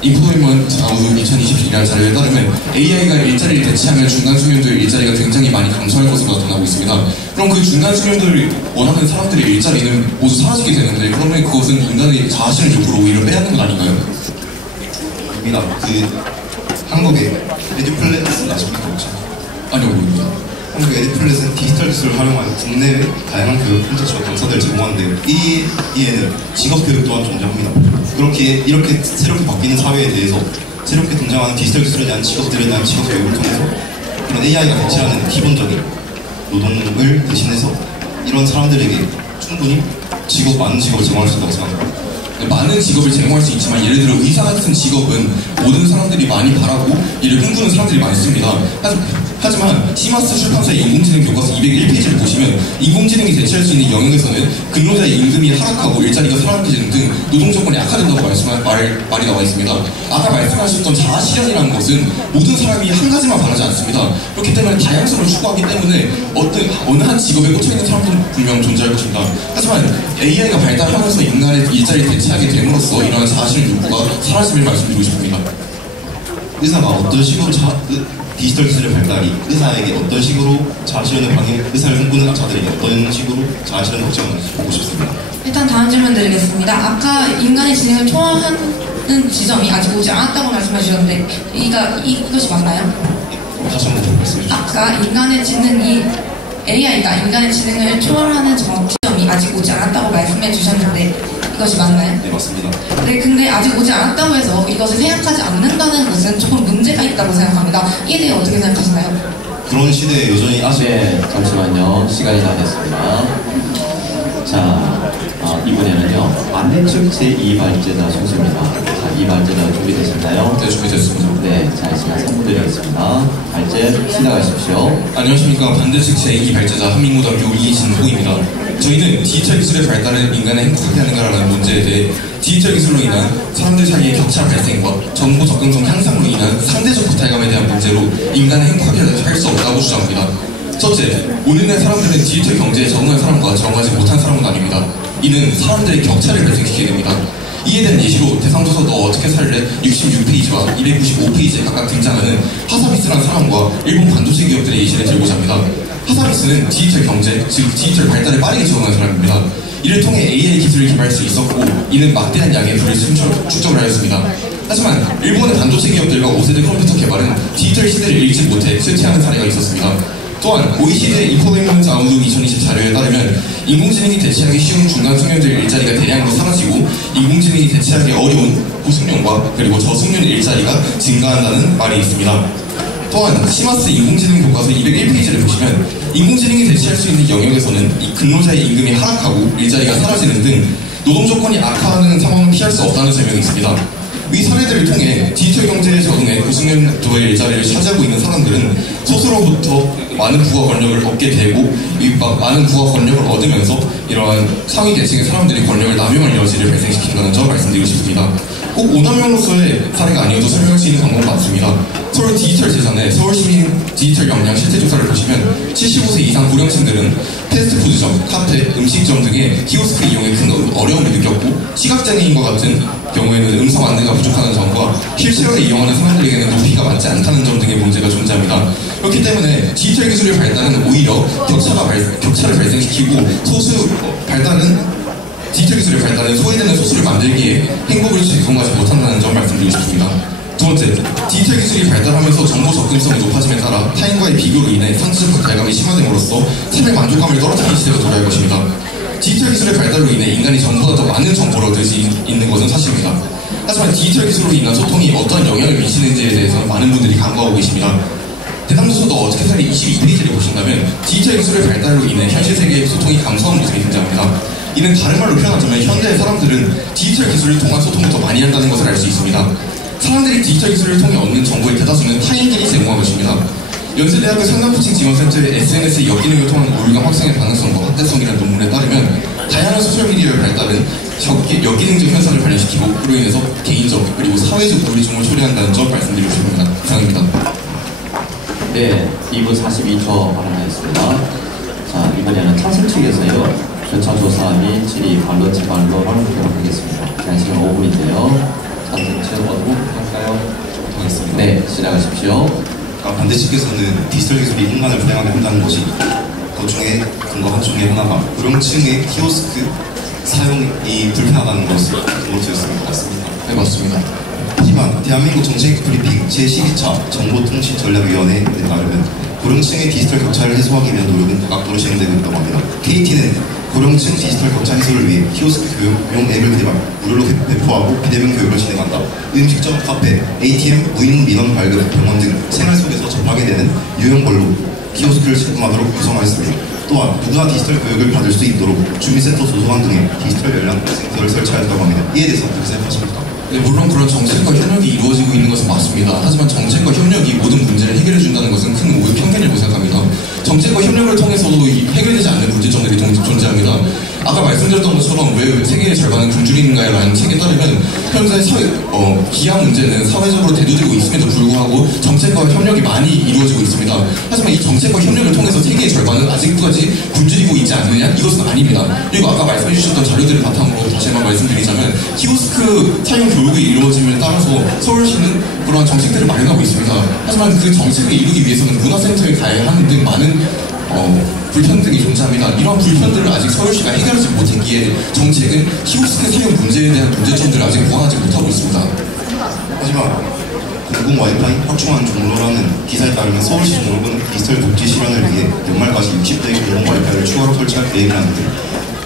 인플로이먼트 아웃룩 2022라는 자료에 따르면 AI가 일자리를 대체하면 중간 숙련도의 일자리가 굉장히 많이 감소할 것으로 나타나고 있습니다. 그럼 그 중간 숙련도를 원하는 사람들의 일자리는 모두 사라지게 되는데 그러면 그것은 인간의 자아 실현 욕구로 오히려 빼앗는 것 아닌가요? 한국의 에듀플랫을 아십니까 혹시? 아니요, 모릅니다. 한국 에듀플랫은 디지털 기술을 활용한 국내외 다양한 교육 콘텐츠와 강사들을 제공하는데요. 이에는 직업 교육 또한 존재합니다. 이렇게 새롭게 바뀌는 사회에 대해서 새롭게 등장하는 디지털 기술에 대한 직업들에 대한 직업 교육을 통해서 그런 AI가 대체하는 기본적인 노동을 대신해서 이런 사람들에게 충분히 많은 직업을 제공할 수 있다고 생각합니다. 많은 직업을 제공할 수 있지만 예를 들어 의사 같은 직업은 모든 사람들이 많이 바라고 이를 꿈꾸는 사람들이 많습니다. 하지만 시마스 출판사의 인공지능 교과서 201페이지를 보시면 인공지능이 대체할 수 있는 영역에서는 근로자의 임금이 하락하고 일자리가 사라지는 등 노동 조건이 악화된다고 말이 나와 있습니다. 아까 말씀하셨던 자아 실현이라는 것은 모든 사람이 한 가지만 바라지 않습니다. 그렇기 때문에 다양성을 추구하기 때문에 어느 한 직업에 꽂혀있는 사람들은 분명 존재할 것입니다. 하지만 AI가 발달하면서 인간의 일자리를 대체하게 됨으로써 이러한 자아 실현 욕구가 사라짐을 말씀드리고 싶습니다. 의사가 어떤 식으로 디지털 기술의 발달이 의사에게 어떤 식으로 자아 실현을 의사를 꿈꾸는 의사들에게 어떤 식으로 자아 실현을 걱정하는지 보고 싶습니다. 일단 다음 질문 드리겠습니다. 아까 인간의 지능을 초월하는 지점이 아직 오지 않았다고 말씀해 주셨는데 이것이 맞나요? 다시 한번 말씀해 주시죠. 아까 인간의 지능이 AI가 인간의 지능을 초월하는 지점이 아직 오지 않았다고 말씀해 주셨는데 이것이 맞나요? 네, 맞습니다. 네, 근데 아직 오지 않았다고 해서 이것을 생각하지 않는다는 것은 조금 문제가 있다고 생각합니다. 이에 대해 어떻게 생각하시나요? 그런 시대에 여전히 아직 네, 잠시만요. 시간이 다 됐습니다. 자, 이번에는요. 반대측 제2발제자 순서입니다. 자, 이 발제자 준비되셨나요? 네, 준비됐습니다. 네, 자, 시간 3분 드리겠습니다. 발제 시작하십시오. 안녕하십니까. 반대측 제2발제자 한민고등학교 이진호입니다. 저희는 디지털 기술의 발달은 인간을 행복하게 하는가라는 문제에 대해 디지털 기술로 인한 사람들 사이의 격차 발생과 정보 접근성 향상으로 인한 상대적 박탈감에 대한 문제로 인간을 행복하게 할 수 없다고 주장합니다. 첫째, 오늘날 사람들은 디지털 경제에 적응한 사람과 적응하지 못한 사람은 아닙니다. 이는 사람들의 격차를 발생시키게 됩니다. 이에 대한 예시로 대상조서 너 어떻게 살래 66페이지와 295페이지에 각각 등장하는 하사비스라는 사람과 일본 반도체 기업들의 예시를 들고자 합니다. 하사비스는 디지털 경제, 즉 디지털 발달에 빠르게 적응한 사람입니다. 이를 통해 AI 기술을 개발할 수 있었고 이는 막대한 양의 부를 축적을 하였습니다. 하지만 일본의 반도체 기업들과 5세대 컴퓨터 개발은 디지털 시대를 읽지 못해 쇠퇴하는 사례가 있었습니다. 또한 OECD의 인플로이먼트 아웃룩 2020 자료에 따르면 인공지능이 대체하기 쉬운 중간 숙련들 일자리가 대량으로 사라지고 인공지능이 대체하기 어려운 고숙련과 그리고 저숙련 일자리가 증가한다는 말이 있습니다. 또한 시마스 인공지능 교과서 201페이지를 보시면 인공지능이 대체할 수 있는 영역에서는 이 근로자의 임금이 하락하고 일자리가 사라지는 등 노동 조건이 악화하는 상황은 피할 수 없다는 설명이 있습니다. 이 사례들을 통해 디지털 경제에 적응해 고숙련도의 일자리를 차지하고 있는 사람들은 스스로부터 많은 부와 권력을 얻게 되고 많은 부와 권력을 얻으면서 이러한 상위 계층의 사람들이 권력을 남용할 여지를 발생시킨다는 점 말씀드리고 싶습니다. 꼭 오남용으로서의 사례가 아니어도 설명할 수 있는 방법은 많습니다. 서울 디지털 재단의 서울시민 디지털 역량 실태조사를 보시면 75세 이상 고령층들은 패스트푸드점, 카페, 음식점 등의 키오스크 이용에 큰 어려움을 느꼈고 시각장애인과 같은 경우에는 음성 안내가 부족하는 점과 휠체어를 이용하는 사람들에게는 높이가 맞지 않다는 점 등의 문제가 존재합니다. 그렇기 때문에 디지털 기술의 발달은 오히려 격차를 발생시키고 디지털 기술의 발달은 소외되는 소수를 만들기에 행복을 제공하지 못한다는 점 말씀드리고 싶습니다. 두 번째, 디지털 기술이 발달하면서 정보 접근성이 높아짐에 따라 타인과의 비교로 인해 상대적 박탈감이 심화됨으로써 삶의 만족감을 떨어뜨리는 시대가 도래할 것입니다. 디지털 기술의 발달로 인해 인간이 전보다 더 많은 정보를 얻을 수 있는 것은 사실입니다. 하지만 디지털 기술로 인한 소통이 어떤 영향을 미치는지에 대해서는 많은 분들이 간과하고 계십니다. 대상도서도 어떻게 살이 22페이지를 보신다면 디지털 기술의 발달로 인해 현실 세계의 소통이 감소한 모습이 등장합니다. 이는 다른 말로 표현하자면 현대의 사람들은 디지털 기술을 통한 소통을 더 많이 한다는 것을 알 수 있습니다. 사람들이 디지털 기술을 통해 얻는 정보의 대다수는 타인들이 제공한 것입니다. 연세대학교 상담코칭 지원센터의 SNS의 역기능을 통한 우울감 확산의 가능성과 확대성이라는 논문에 따르면 다양한 소셜미디어의 발달은 역기능적 현상을 발현시키고 그로 인해서 개인적 그리고 사회적 우울증을 초래한다는 점 말씀드리고 싶습니다. 이상입니다. 네, 2분 42초 발언하겠습니다. 자, 이번에는 타승 측에서요. 전차조사 및 질의 반론 재반론을 기록하겠습니다. 제한 시간 5분인데요. 타승 측 어느 분 할까요? 하겠습니다. 네, 시작하십시오. 반대 측에서는 디지털 기술이 인간을 불행하게 한다는 것이 그 중에 근거한 중에 하나가 고령층의 키오스크 사용이 불편하다는 것을 모티였을 것 같습니다. 네, 맞습니다. 하지만 대한민국 정책 브리핑 제12차 정보통신전략위원회에 따르면 고령층의 디지털 격차를 해소하기 위한 노력은 다각도로 진행되고 있다고 합니다. KT는 고령층 디지털 격차 해소를 위해 키오스크 교육용 앱을 개발, 무료로 배포하고 비대면 교육을 진행한다. 음식점, 카페, ATM, 무인 민원 발급, 병원 등 생활 속에서 접하게 되는 유형별로 키오스크를 제공하도록 구성하였습니다. 또한 누구나 디지털 교육을 받을 수 있도록 주민센터 소소한 등의 디지털 연락센터를 설치하였다고 합니다. 이에 대해서 어떻게 생각하십니까? 네, 물론 그런 정책과 협력이 이루어지고 있는 것은 맞습니다. 하지만 정책과 협력이 모든 문제를 해결해준다는 것은 큰 오해 편견이라고 생각합니다. 정책과 협력을 통해서도 해결되지 않는 문제점들이 존재합니다. 아까 말씀드렸던 것처럼 왜 세계의 절반은 굶주리는가에 라는 책에 따르면 현재 기아 문제는 사회적으로 대두되고 있음에도 불구하고 정책과 협력이 많이 이루어지고 있습니다. 하지만 이 정책과 협력을 통해서 세계의 절반은 아직까지 굶주리고 있지 않느냐? 이것은 아닙니다. 그리고 아까 말씀해 주셨던 자료들을 바탕으로 다시 한번 말씀드리자면 키오스크 사용 교육이 이루어짐에 따라서 서울시는 그러한 정책들을 마련하고 있습니다. 하지만 그 정책을 이루기 위해서는 문화센터에 가야 하는 등 많은 불편등이 존재합니다. 이러한 불편들을 아직 서울시가 해결하지 못했기에 정책은 키오스크 사용 문제에 대한 문제점들을 아직 보완하지 못하고 있습니다. 하지만 공공 와이파이 확충한 종로라는 기사에 따르면 서울시 종로구는 디지털 복지 실현을 위해 연말까지 60대의 공공 와이파이를 추가로 설치할 계획이라는데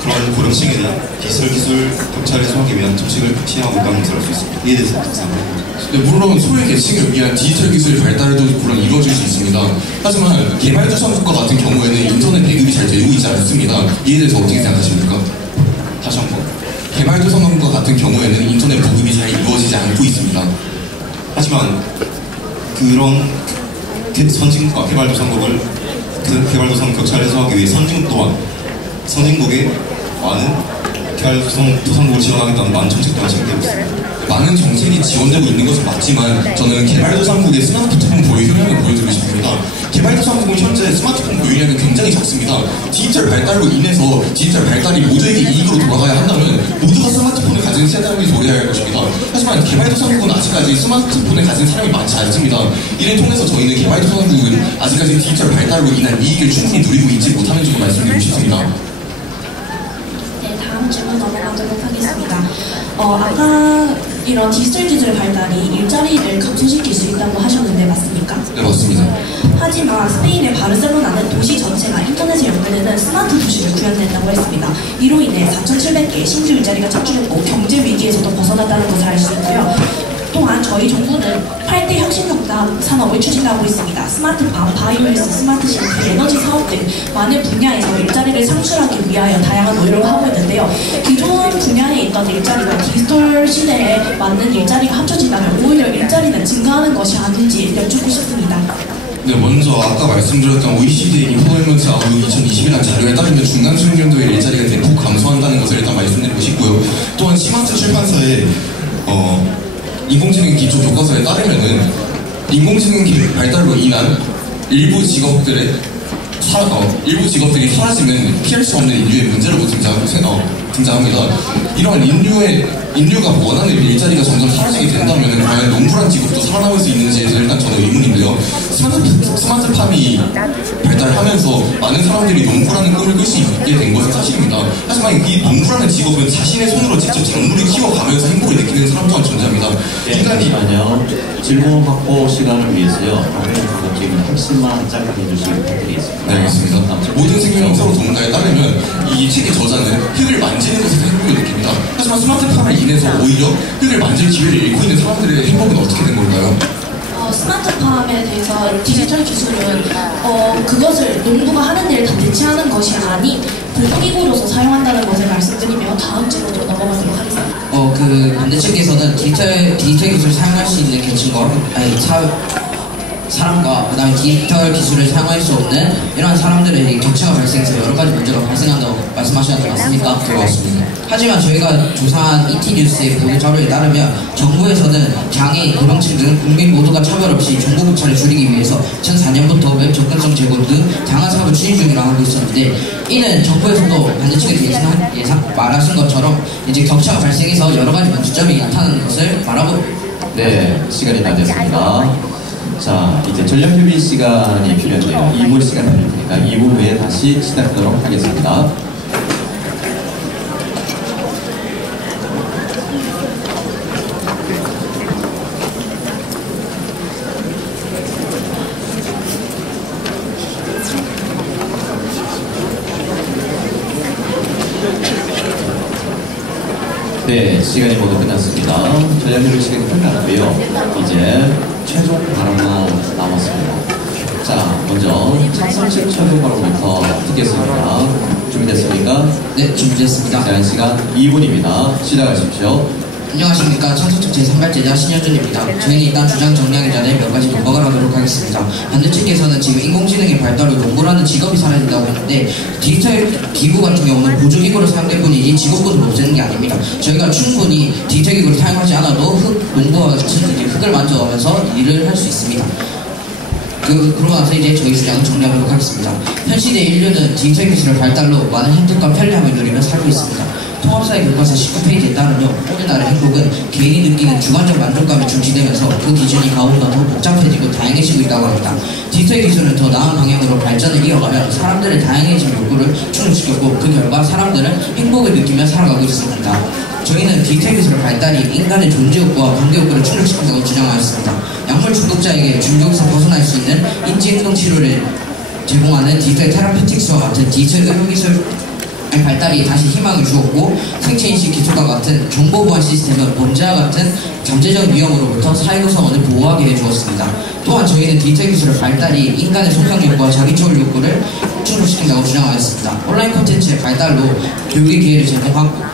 그러한 고령층에 대한 디지털 기술 격차를 해소하기 위한 정책을 시행하고 있다는 것을 알 수 있습니다. 이에 대해서 어떻게 생각하십니까? 네, 물론 소외 계층을 위한 디지털 기술 발달도 물론 이루어질 수 있습니다. 하지만 개발도상국과 같은 경우에는 인터넷 배급이 잘 되고 있지 않습니다. 이에 대해서 어떻게 생각하십니까? 다시 한번. 개발도상국과 같은 경우에는 인터넷 보급이 잘 이루어지지 않고 있습니다. 하지만 그런 선진국과 개발도상국을 개발도상국 격차를 해소하기 위해 선진국 또한 선진국의 많은 개발도상국을 지원하겠다는 많은 정책 또한 진행되고 있습니다. 많은 정책이 지원되고 있는 것은 맞지만 저는 개발도상국의 스마트폰 보유 효량을 보여드리고 싶습니다. 개발도상국은 현재 스마트폰 보유량이 굉장히 적습니다. 디지털 발달로 인해서 디지털 발달이 모두에게 이익으로 돌아가야 한다면 모두가 스마트폰을 가진 세상이 도래해야 할 것입니다. 하지만 개발도상국은 아직까지 스마트폰을 가진 사람이 많지 않습니다. 이를 통해서 저희는 개발도상국은 아직까지 디지털 발달로 인한 이익을 충분히 누리고 있지 못하는 점을 말씀드리고 싶습니다. 네, 다음 질문 넘어가도록 하겠습니다. 아까 이런 디지털 기술의 발달이 일자리를 감소시킬 수 있다고 하셨는데 맞습니까? 네, 맞습니다. 하지만 스페인의 바르셀로나는 도시 전체가 인터넷에 연결되는 스마트 도시를 구현했다고 했습니다. 이로 인해 4,700개의 신규 일자리가 창출했고 경제 위기에서도 벗어났다는 것을 알 수 있고요. 또한 저희 정부는 8대 혁신적당 산업을 추진하고 있습니다. 스마트팜, 바이오리스, 스마트시티, 에너지 사업 등 많은 분야에서 일자리를 창출하기 위하여 다양한 노력을 하고 있는데요. 기존 분야에 있던 일자리가 디지털 시대에 맞는 일자리가 합쳐진다면 오히려 일자리는 증가하는 것이 아닌지 여쭙고 싶습니다. 네, 먼저 아까 말씀드렸던 OECD 인포메먼트 아웃룩 2020이라는 자료에 따르면 중간수학년도의 일자리가 대폭 감소한다는 것을 일단 말씀드리고 싶고요. 또한 시마트 출판사의 인공지능 기초 교과서에 따르면은 인공지능 발달로 인한 일부 직업들이 사라지면 피할 수 없는 인류의 문제라고 등장합니다. 이러한 인류가 원하는 일자리가 점점 사라지게 된다면 과연 농부란 직업도 살아남을 수 있는지에 대해서 일단 저는 의문인데요. 스마트팜이 발달하면서 많은 사람들이 농부라는 꿈을 꿀 수 있게 된 것은 사실입니다. 하지만 이 농부라는 직업은 자신의 손으로 직접 작물을 키워가면서 행복을 느끼는 사람 또한 존재합니다. 인간이 잠시만요. 질문 확보 시간을 위해서요. 지금 핵심만 짧게 해주시기 부탁드리겠습니다. 네, 알겠습니다. 모든 생명은 서로 동가에 따르면 이 책의 저자는 흙을 만지는 것에서 행복을 느낍니다. 하지만 스마트팜을 인해서 오히려 흙을 만질 기회를 잃고 있는 사람들의 행복은 어떻게 된 걸까요? 스마트팜에 대해서 디지털 기술은 그것을 농부가 하는 일을 다 대체하는 것이 아닌 보조기구로서 사용한다는 것을 말씀드리며 다음 질문으로 넘어가도록 하겠습니다. 그 반대측에서는 디지털 기술을 사용할 수 있는 계층과 사람과 그다음에 디지털 기술을 사용할 수 없는 이러한 사람들의 격차가 발생해서 여러 가지 문제가 발생한다고 말씀하셨는데 맞습니까? 네, 맞습니다. 하지만 저희가 조사한 ET뉴스의 보도 자료에 따르면 정부에서는 장애인, 고령층 등 국민 모두가 차별 없이 정보 격차를 줄이기 위해서 2004년부터 웹 접근성 제공 등 다양한 사업을 추진 중이라고 하고 있었는데 이는 정부에서도 반대측에 말하신 것처럼 이제 격차가 발생해서 여러 가지 문제점이 나타나는 것을 말하고 네, 시간이 다 됐습니다. 자, 이제 전략협의 시간이 필요한데요. 2분 시간 드릴 테니까 2분 후에 다시 시작하도록 하겠습니다. 네, 시간이 모두 끝났습니다. 전략협의 시간이 끝났고요. 이제 최종 발언만 남았습니다. 자, 먼저 찬성식 최종 발언부터 듣겠습니다. 준비됐습니까? 네, 준비됐습니다. 제한 시간 2분입니다. 시작하십시오. 안녕하십니까. 찬성측 제3발제자 신현준입니다. 저희는 일단 주장 정리하기 전에 몇 가지 반박을 하도록 하겠습니다. 반대측에서는 지금 인공지능의 발달로 농부라는 직업이 사라진다고 했는데 디지털 기구 같은 경우는 보조기구로 사용될 뿐이지 직업군을 없애는 게 아닙니다. 저희가 충분히 디지털 기구를 사용하지 않아도 농부와 같이 흙을 만져가면서 일을 할 수 있습니다. 그러고 나서 이제 저희 주장을 정리하도록 하겠습니다. 현 시대 인류는 디지털 기술의 발달로 많은 혜택과 편리함을 누리며 살고 있습니다. 통합사회 교과서 19페이지에 따르면 오늘날의 행복은 개인이 느끼는 주관적 만족감에 중시되면서 그 기준이 가오보다 더 복잡해지고 다양해지고 있다고 합니다. 디지털 기술은 더 나은 방향으로 발전을 이어가며 사람들의 다양해진 욕구를 충족시켰고 그 결과 사람들은 행복을 느끼며 살아가고 있습니다. 저희는 디지털 기술의 발달이 인간의 존재 욕구와 관계 욕구를 충족시킨다고 주장하였습니다. 약물 중독자에게 중독에서 벗어날 수 있는 인지행동 치료를 제공하는 디지털 테라피틱스와 같은 디지털 의료기술 발달이 다시 희망을 주었고 생체인식 기술과 같은 정보보안 시스템은 범죄와 같은 잠재적 위험으로부터 사회 구성원을 보호하게 해주었습니다. 또한 저희는 디지털 기술의 발달이 인간의 속성욕구와 자기초월 욕구를 충족시킨다고 주장하였습니다. 온라인 콘텐츠의 발달로 교육의 기회를 제공하고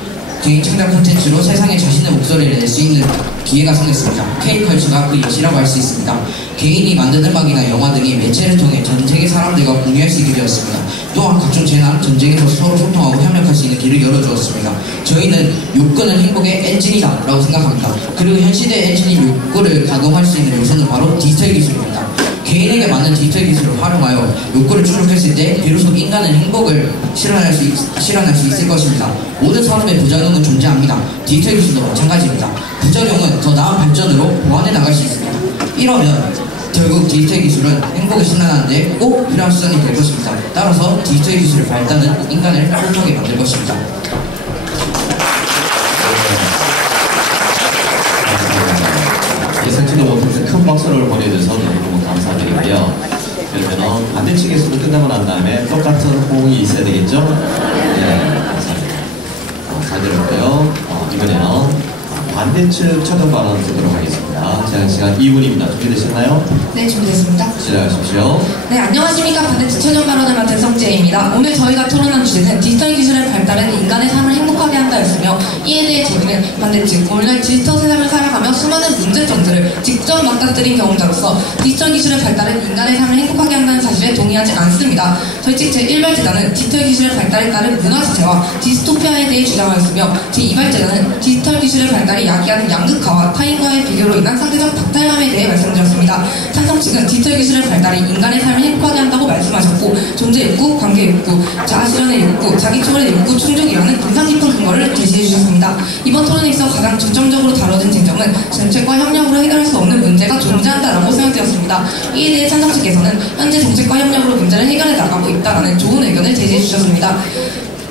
개인 창작 콘텐츠로 세상에 자신의 목소리를 낼 수 있는 기회가 생겼습니다. K컬처가 그 예시라고 할 수 있습니다. 개인이 만든 음악이나 영화 등이 매체를 통해 전 세계 사람들과 공유할 수 있게 되었습니다. 또한 각종 재난, 전쟁에서 서로 소통하고 협력할 수 있는 길을 열어주었습니다. 저희는 욕구는 행복의 엔진이다 라고 생각합니다. 그리고 현 시대의 엔진인 욕구를 가동할 수 있는 요소는 바로 디지털 기술입니다. 개인에게 맞는 디지털 기술을 활용하여 욕구를 충족했을 때 비로소 인간은 행복을 실현할 수 있을 것입니다. 모든 산업에 부작용은 존재합니다. 디지털 기술도 마찬가지입니다. 부작용은 더 나은 발전으로 보완해 나갈 수 있습니다. 이러면 결국 디지털 기술은 행복을 실현하는 데 꼭 필요한 수단이 될 것입니다. 따라서 디지털 기술의 발달은 인간을 행복하게 만들 것입니다. 예상치도 못해서 큰 박수를 보내주셔서 너무 감사드리고요. 그러면 반대측에서도 끝나고 난 다음에 똑같은 호응이 있어야 되겠죠? 네, 감사합니다. 잘 들었고요. 이번에는 반대측 최종 발언 듣도록 하겠습니다. 제한 시간 2분입니다. 준비되셨나요? 네, 준비됐습니다. 시작하십시오. 네, 안녕하십니까. 반대측 최종 발언을 맡은 성재입니다. 오늘 저희가 토론한 주제는 디지털 기술의 발달은 인간의 삶을 행복하게 한다였으며 이에 대해 저희는 반대측 오늘날 디지털 세상을 살아가며 수많은 문제점들을 직접 맞닥뜨린 경험자로서 디지털 기술의 발달은 인간의 삶을 행복하게 한다는 사실에 동의하지 않습니다. 저희 측 제1발제단은 디지털 기술의 발달에 따른 문화지체와 디스토피아에 대해 주장하였으며 제2발제단은 디지털 기술의 발달이 야기하는 양극화와 타인과의 비교로 인한 상대적 박탈감에 대해 말씀드렸습니다. 찬성 측은 디지털 기술의 발달이 인간의 삶을 행복하게 한다고 말씀하셨고 존재 욕구, 관계 욕구, 자아 실현의 욕구, 자기 초월의 욕구 충족이라는 인상 깊은 근거를 제시해 주셨습니다. 이번 토론에 있어 가장 중점적으로 다뤄진 쟁점은 정책과 협력으로 해결할 수 없는 문제가 존재한다라고 생각되었습니다. 이에 대해 찬성 측에서는 현재 정책과 협력으로 문제를 해결해 나가고 있다라는 좋은 의견을 제시해 주셨습니다.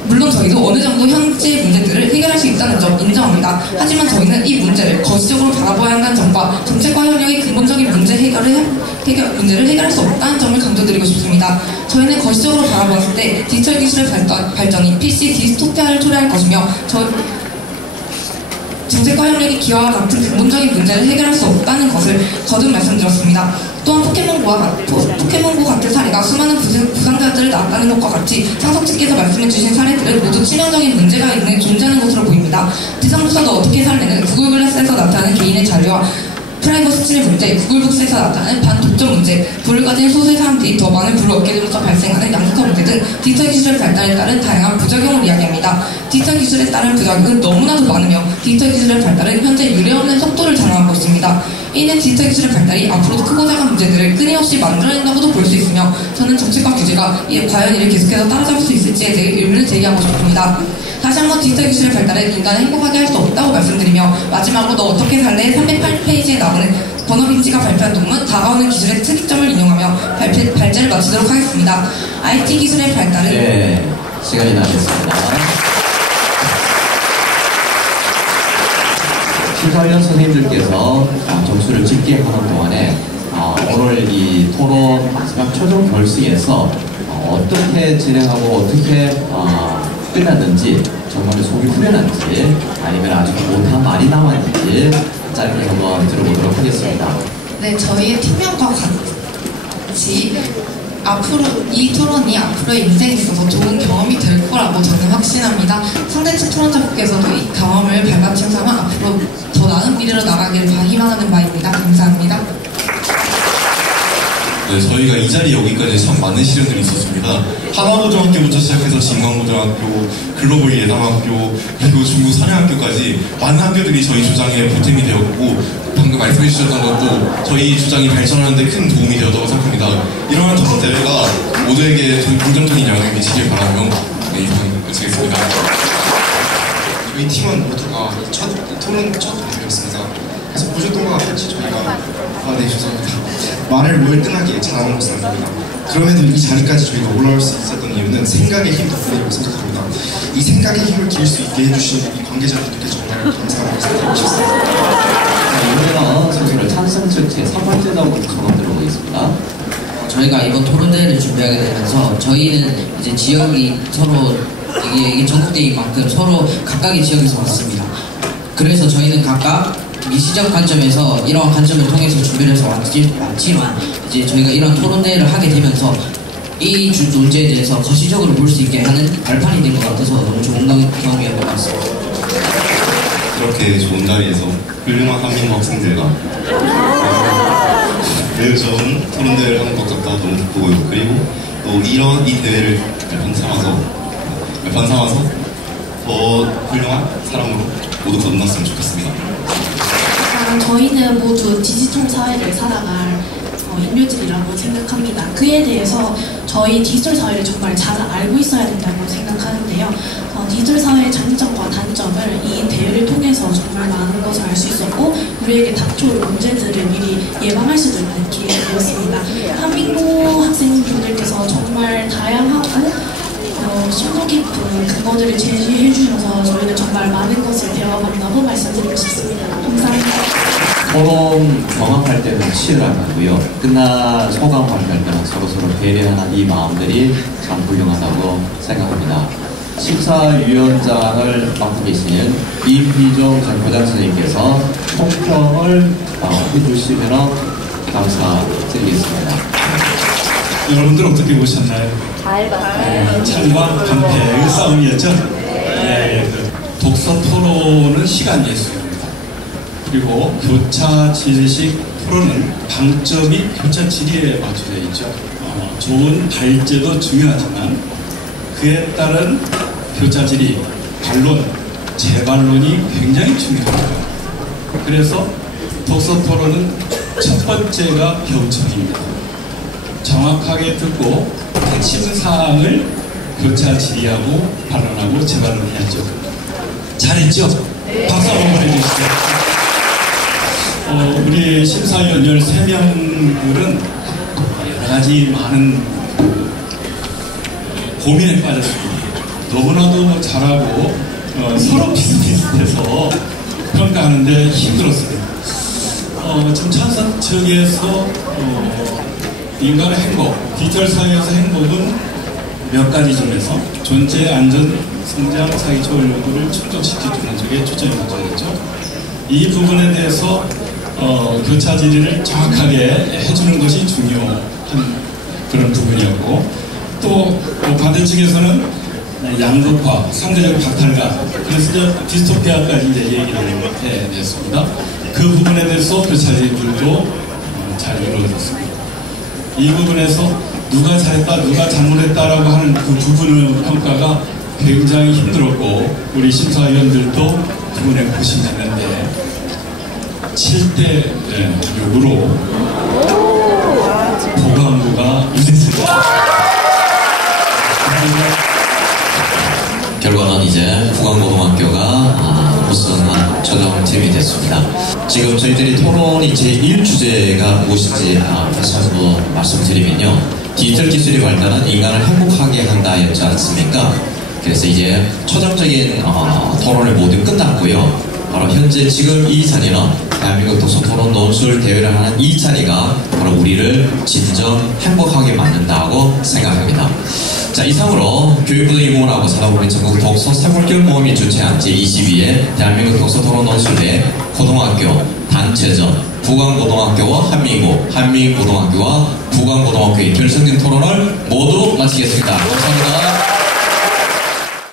물론 저희도 어느 정도 현재 문제들을 해결할 수 있다는 점 인정합니다. 하지만 저희는 이 문제를 거시적으로 바라봐야 한다는 점과 정책과 협력이 근본적인 문제를 해결할 수 없다는 점을 강조드리고 싶습니다. 저희는 거시적으로 바라보았을 때 디지털 기술의 발전이 PC 디스토피아를 초래할 것이며 정책과 협력이 기와와 같은 근본적인 문제를 해결할 수 없다는 것을 거듭 말씀드렸습니다. 또한 포켓몬고 같은 사례가 수많은 부상자들을 낳았다는 것과 같이 창석 측께서 말씀해주신 사례들은 모두 치명적인 문제가 존재하는 것으로 보입니다. 대상조사도 어떻게 살래는 구글 글래스에서 나타나는 개인의 자유와 프라이버시 침해 문제, 구글북스에서 나타나는 반독점 문제, 불을 가진 소수의 사람들이 더 많은 불을 얻게 되면서 발생하는 양극화 문제 등 디지털 기술의 발달에 따른 다양한 부작용을 이야기합니다. 디지털 기술에 따른 부작용은 너무나도 많으며 디지털 기술의 발달은 현재 유례없는 속도를 자랑하고 있습니다. 이는 디지털 기술의 발달이 앞으로도 크고 작은 문제들을 끊임없이 만들어낸다고도 볼 수 있으며 저는 정책과 규제가 과연 이를 계속해서 따라잡을 수 있을지에 대해 의문을 제기하고 싶습니다. 다시 한번 디지털 기술의 발달은 인간을 행복하게 할 수 없다고 말씀드리며 마지막으로 너 어떻게 살래? 308페이지에 나오는 버너빈치가 발표한 논문 다가오는 기술의 특이점을 인용하며 발제를 마치도록 하겠습니다. IT 기술의 발달은 네, 시간이 다 됐습니다. 심사위원 선생님들께서 점수를 집계 하는 동안에 오늘 이 토론 마지막 최종 결승에서 어떻게 진행하고 어떻게 끝났는지 정말 속이 후련한지 아니면 아직 못한 말이 남았는지 짧게 한번 들어보도록 하겠습니다. 네, 저희의 팀명과 같이 앞으로 이 토론이 앞으로의 인생에 있어서 좋은 경험이 될 거라고 저는 확신합니다. 상대측 토론자분께서도 이 경험을 발받침삼아 앞으로 더 나은 미래로 나가기를 희망하는 바입니다. 감사합니다. 네, 저희가 이 자리에 오기까지 참 많은 시련들이 있었습니다. 하나고등학교부터 시작해서 진광고등학교, 글로벌 예담학교, 그리고 중국 사립학교까지 많은 학교들이 저희 주장에 보탬이 되었고 방금 말씀해 주셨던 것도 저희 주장이 발전하는 데 큰 도움이 되었다고 생각합니다. 이러한 토론 대회가 모두에게 긍정적인 영향을 미치길 바라며 이상 마치겠습니다. 저희 팀원 모두가 토론 첫 대회였습니다. 그래서 보셨던 것과 같이 저희가 네, 죄송합니다. 말을 월등하게 잘하는 것은 아닙니다. 그럼에도 이 자리까지 저희가 올라올 수 있었던 이유는 생각의 힘 덕분이라고 생각합니다. 이 생각의 힘을 기를 수 있게 해주신 이 관계자분들께 정말 감사하다고 생각하고 싶습니다. 이번에는 선수를 찬성 측 제3번째 전원 들어보겠습니다. 저희가 이번 토론대회를 준비하게 되면서 저희는 이제 지역이 서로 이게 전국대회인 만큼 서로 각각의 지역에서 왔습니다. 그래서 저희는 각각 미시적 관점에서 이러한 관점을 통해서 준비를 해서 왔지만 이제 저희가 이런 토론대회를 하게 되면서 이 논제에 대해서 거시적으로 볼 수 있게 하는 발판이 된 것 같아서 너무 좋은 경험이었던 것 같습니다. 그렇게 좋은 자리에서 훌륭한 한민국 학생들과 매우 좋은 토론대회를 하는 것 같다 너무 기쁘고요. 그리고 또 이런 이 대회를 발판 삼아서 더 훌륭한 사람으로 모두 거듭났으면 좋겠습니다. 저희는 모두 디지털 사회를 살아갈 인류들이라고 생각합니다. 그에 대해서 저희 디지털 사회를 정말 잘 알고 있어야 된다고 생각하는데요. 디지털 사회의 장점과 단점을 이 대회를 통해서 정말 많은 것을 알 수 있었고 우리에게 닥쳐올 문제들을 미리 예방할 수도 있는 기회였습니다. 한민고 학생분들께서 정말 다양하고 심도 깊은 근거들을 제시해 주셔서 저희는 정말 많은 것을 배워간다고 말씀드리고 싶습니다. 감사합니다. 토론 경험할 때는 치열하고요. 끝나 소감 발표할 때는 서로서로 배려하는 이 마음들이 참 훌륭하다고 생각합니다. 심사위원장을 맡고 계시는 이휘종 전 교장 선생님께서 총평을 해주시면 감사드리겠습니다. 여러분들 어떻게 보셨나요? 잘 봤어요. 찬과 반패의 싸움이었죠? 네. 독서 토론은 시간 예술입니다. 그리고 교차 지식 토론은 방점이 교차 질의에 맞춰져 있죠. 좋은 발제도 중요하지만 그에 따른 교차 질의, 반론, 재반론이 굉장히 중요합니다. 그래서 독서 토론은 첫 번째가 경청입니다. 정확하게 듣고 핵심 사항을 교차 질의하고 발언하고 재발언해야죠. 잘했죠? 박수 한번 해주시죠. 우리 심사위원 13명들은 여러 가지 많은 고민에 빠졌습니다. 너무나도 잘하고 서로 비슷비슷해서 평가하는데 힘들었습니다. 지금 찬사 측에서 인간의 행복, 디지털 사회에서 행복은 몇 가지 점에서 존재, 안전, 성장, 사회적 요구를 충족시켜주는 쪽에 초점이 맞춰야겠죠. 이 부분에 대해서 교차 질의를 정확하게 해주는 것이 중요한 그런 부분이었고, 또 반대측에서는 양극화, 상대적 박탈감, 그래서 이제 디스토피아까지 이제 얘기를 해냈습니다. 그 부분에 대해서 교차 질의들도 잘 이루어졌습니다. 이 부분에서 누가 잘했다, 누가 잘못했다라고 하는 그 부분의 평가가 굉장히 힘들었고, 우리 심사위원들도 부분에 고심이 했는데 7대 6으로 보강부가 우승했습니다. 결과는 이제 부강고등학교가 우승한 최종팀이 됐습니다. 지금 저희들이 토론이 제1주제가 무엇인지 다시 한번 말씀드리면요. 디지털 기술이 발달한 인간을 행복하게 한다였지 않습니까? 그래서 이제 초점적인 토론을 모두 끝났고요. 바로 현재 지금 이 자리는 대한민국 독서토론 논술 대회를 하는 이 자리가 바로 우리를 진정 행복하게 만든다고 생각합니다. 자, 이상으로 교육부등위공원하고 사단법인 전국 독서 세골결 모험이 주최한 제22회 대한민국 독서토론 논술대 고등학교 단체전 부강고등학교와 한미고, 한미고등학교와 부강고등학교의 결승전 토론을 모두 마치겠습니다. 감사합니다.